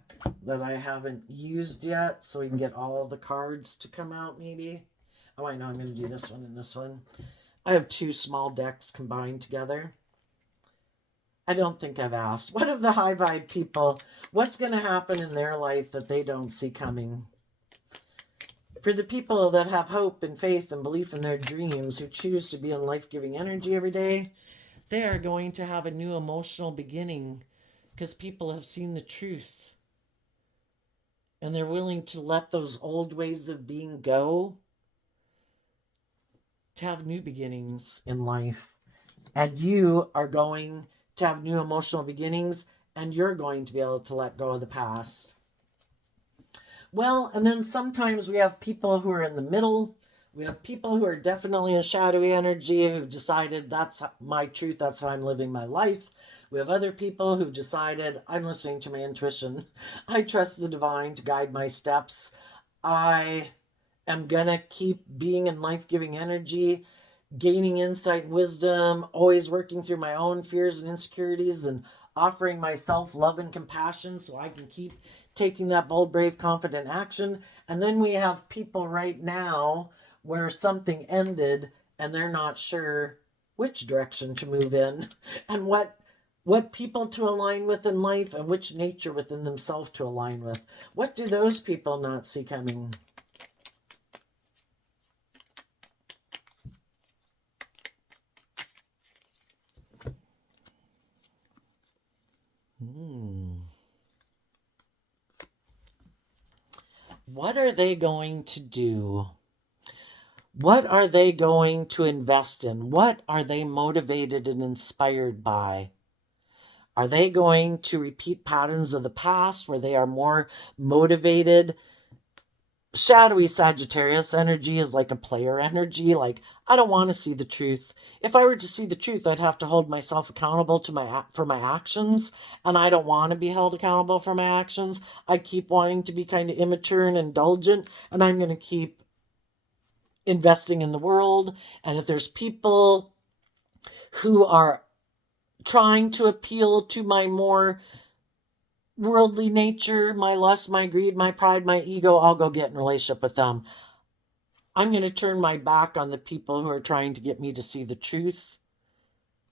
that I haven't used yet so we can get all the cards to come out maybe. Oh, I know, I'm going to do this one and this one. I have two small decks combined together. I don't think I've asked. What of the high vibe people? What's going to happen in their life that they don't see coming? For the people that have hope and faith and belief in their dreams, who choose to be in life-giving energy every day, they are going to have a new emotional beginning because people have seen the truth. And they're willing to let those old ways of being go to have new beginnings in life. And you are going to have new emotional beginnings, and you're going to be able to let go of the past. Well, and then sometimes we have people who are in the middle. We have people who are definitely in shadowy energy who've decided that's my truth, that's how I'm living my life. We have other people who've decided I'm listening to my intuition. I trust the divine to guide my steps. I am gonna keep being in life giving energy, gaining insight and wisdom, always working through my own fears and insecurities, and offering myself love and compassion so I can keep taking that bold, brave, confident action. And then we have people right now where something ended and they're not sure which direction to move in and what people to align with in life and which nature within themselves to align with. What do those people not see coming? Hmm. What are they going to do? What are they going to invest in? What are they motivated and inspired by? Are they going to repeat patterns of the past where they are more motivated? Shadowy Sagittarius energy is like a player energy. Like, I don't want to see the truth. If I were to see the truth, I'd have to hold myself accountable for my actions, and I don't want to be held accountable for my actions. I keep wanting to be kind of immature and indulgent, and I'm going to keep investing in the world. And if there's people who are trying to appeal to my more worldly nature, my lust, my greed, my pride, my ego, I'll go get in a relationship with them. I'm going to turn my back on the people who are trying to get me to see the truth,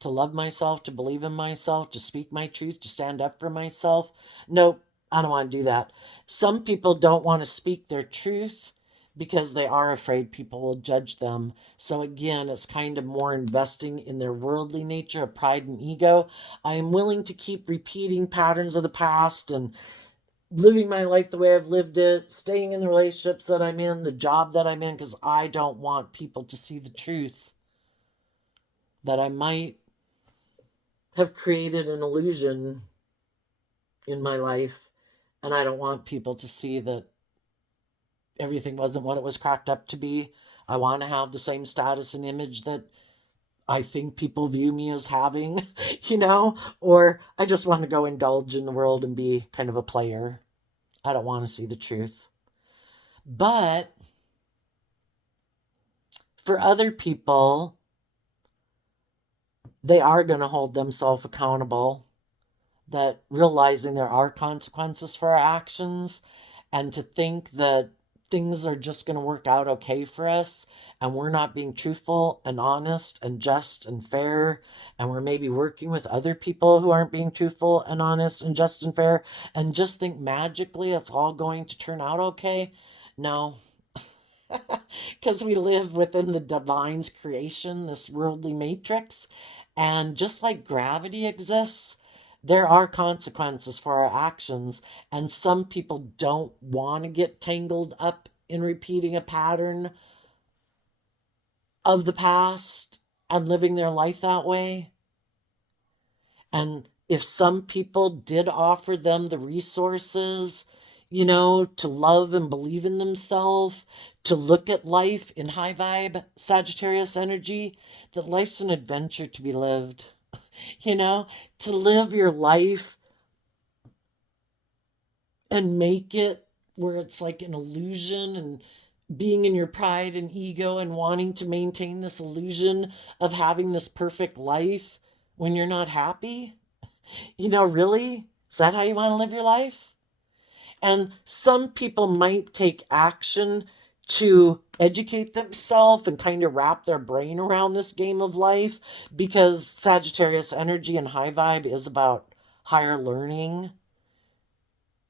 to love myself, to believe in myself, to speak my truth, to stand up for myself. Nope, I don't want to do that. Some people don't want to speak their truth because they are afraid people will judge them. So again, it's kind of more investing in their worldly nature of pride and ego. I am willing to keep repeating patterns of the past and living my life the way I've lived it, staying in the relationships that I'm in, the job that I'm in, because I don't want people to see the truth that I might have created an illusion in my life. And I don't want people to see that everything wasn't what it was cracked up to be. I want to have the same status and image that I think people view me as having, or I just want to go indulge in the world and be kind of a player. I don't want to see the truth. But for other people, they are going to hold themselves accountable, that realizing there are consequences for our actions, and to think that things are just going to work out okay for us and we're not being truthful and honest and just and fair, and we're maybe working with other people who aren't being truthful and honest and just and fair, and just think magically it's all going to turn out okay. No, because we live within the divine's creation, this worldly matrix. And just like gravity exists, there are consequences for our actions. And some people don't want to get tangled up in repeating a pattern of the past and living their life that way. And if some people did offer them the resources, to love and believe in themselves, to look at life in high vibe Sagittarius energy, that life's an adventure to be lived, to live your life and make it where it's like an illusion, and being in your pride and ego and wanting to maintain this illusion of having this perfect life when you're not happy. Really? Is that how you want to live your life? And some people might take action to educate themselves and kind of wrap their brain around this game of life, because Sagittarius energy and high vibe is about higher learning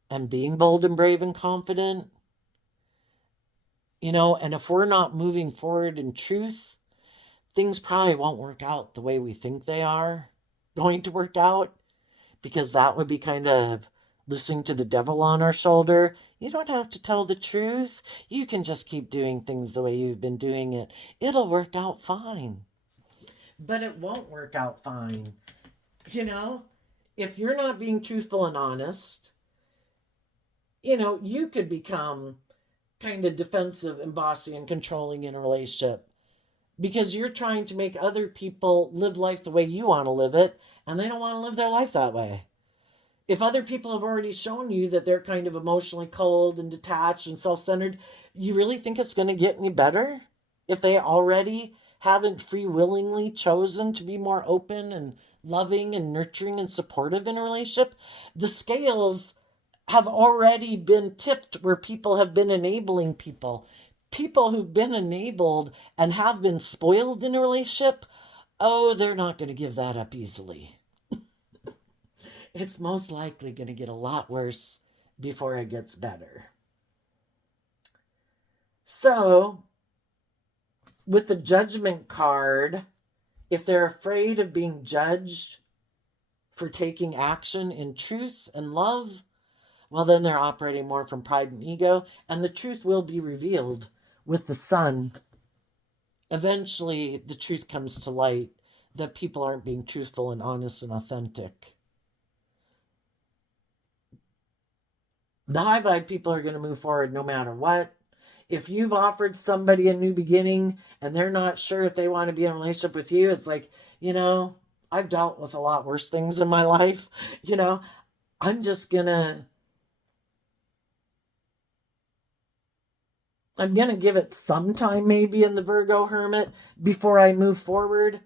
and being bold and brave and confident. And if we're not moving forward in truth, things probably won't work out the way we think they are going to work out, because that would be kind of listening to the devil on our shoulder. You don't have to tell the truth. You can just keep doing things the way you've been doing it. It'll work out fine. But it won't work out fine. You know, if you're not being truthful and honest, you could become kind of defensive and bossy and controlling in a relationship because you're trying to make other people live life the way you want to live it, and they don't want to live their life that way. If other people have already shown you that they're kind of emotionally cold and detached and self-centered, you really think it's going to get any better if they already haven't free willingly chosen to be more open and loving and nurturing and supportive in a relationship? The scales have already been tipped where people have been enabling people. People who've been enabled and have been spoiled in a relationship, oh, they're not going to give that up easily. It's most likely going to get a lot worse before it gets better. So, with the judgment card, if they're afraid of being judged for taking action in truth and love, well, then they're operating more from pride and ego, and the truth will be revealed with the sun. Eventually, the truth comes to light that people aren't being truthful and honest and authentic. The high vibe people are going to move forward no matter what. If you've offered somebody a new beginning and they're not sure if they want to be in a relationship with you, it's like, I've dealt with a lot worse things in my life. I'm just going to give it some time maybe in the Virgo Hermit before I move forward.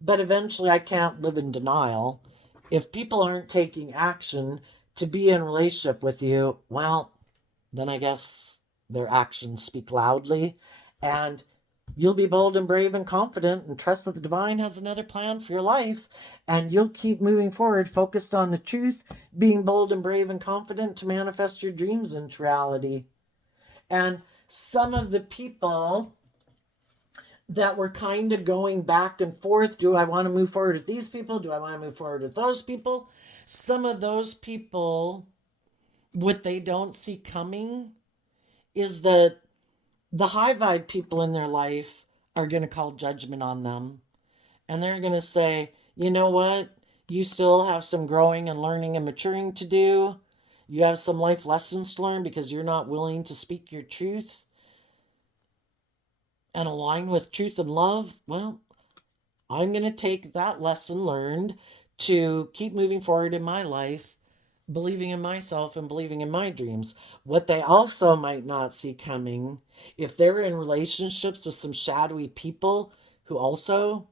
But eventually I can't live in denial. If people aren't taking action to be in a relationship with you, well, then I guess their actions speak loudly. And you'll be bold and brave and confident and trust that the divine has another plan for your life. And you'll keep moving forward, focused on the truth, being bold and brave and confident to manifest your dreams into reality. And some of the people that were kind of going back and forth, do I want to move forward with these people? Do I want to move forward with those people? Some of those people, what they don't see coming is that the high vibe people in their life are going to call judgment on them. And they're going to say, you know what? You still have some growing and learning and maturing to do. You have some life lessons to learn because you're not willing to speak your truth and align with truth and love. Well, I'm going to take that lesson learned to keep moving forward in my life, believing in myself and believing in my dreams. What they also might not see coming, if they're in relationships with some shadowy people who also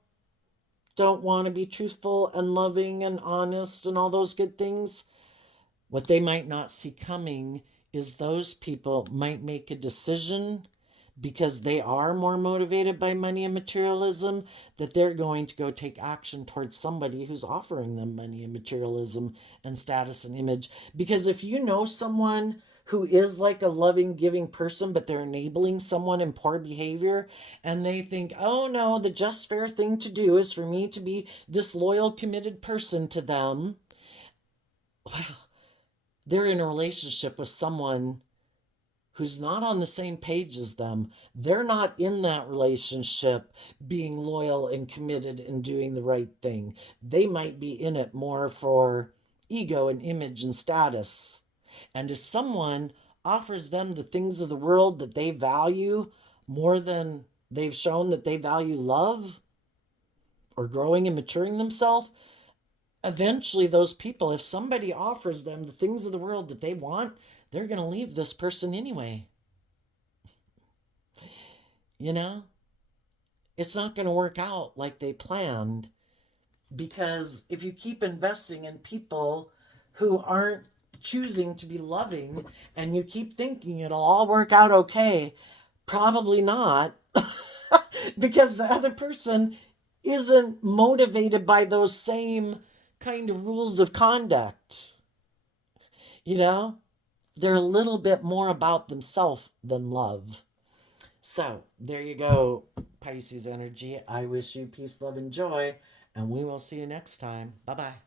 don't want to be truthful and loving and honest and all those good things, what they might not see coming is those people might make a decision because they are more motivated by money and materialism, that they're going to go take action towards somebody who's offering them money and materialism and status and image. Because if you know someone who is like a loving, giving person, but they're enabling someone in poor behavior, and they think, oh no, the just fair thing to do is for me to be this loyal, committed person to them, well, they're in a relationship with someone who's not on the same page as them. They're not in that relationship being loyal and committed and doing the right thing. They might be in it more for ego and image and status. And if someone offers them the things of the world that they value more than they've shown that they value love or growing and maturing themselves, eventually those people, if somebody offers them the things of the world that they want, they're going to leave this person anyway. It's not going to work out like they planned, because if you keep investing in people who aren't choosing to be loving and you keep thinking it'll all work out okay, probably not, because the other person isn't motivated by those same kind of rules of conduct. They're a little bit more about themselves than love. So, there you go, Pisces energy. I wish you peace, love, and joy, and we will see you next time. Bye-bye.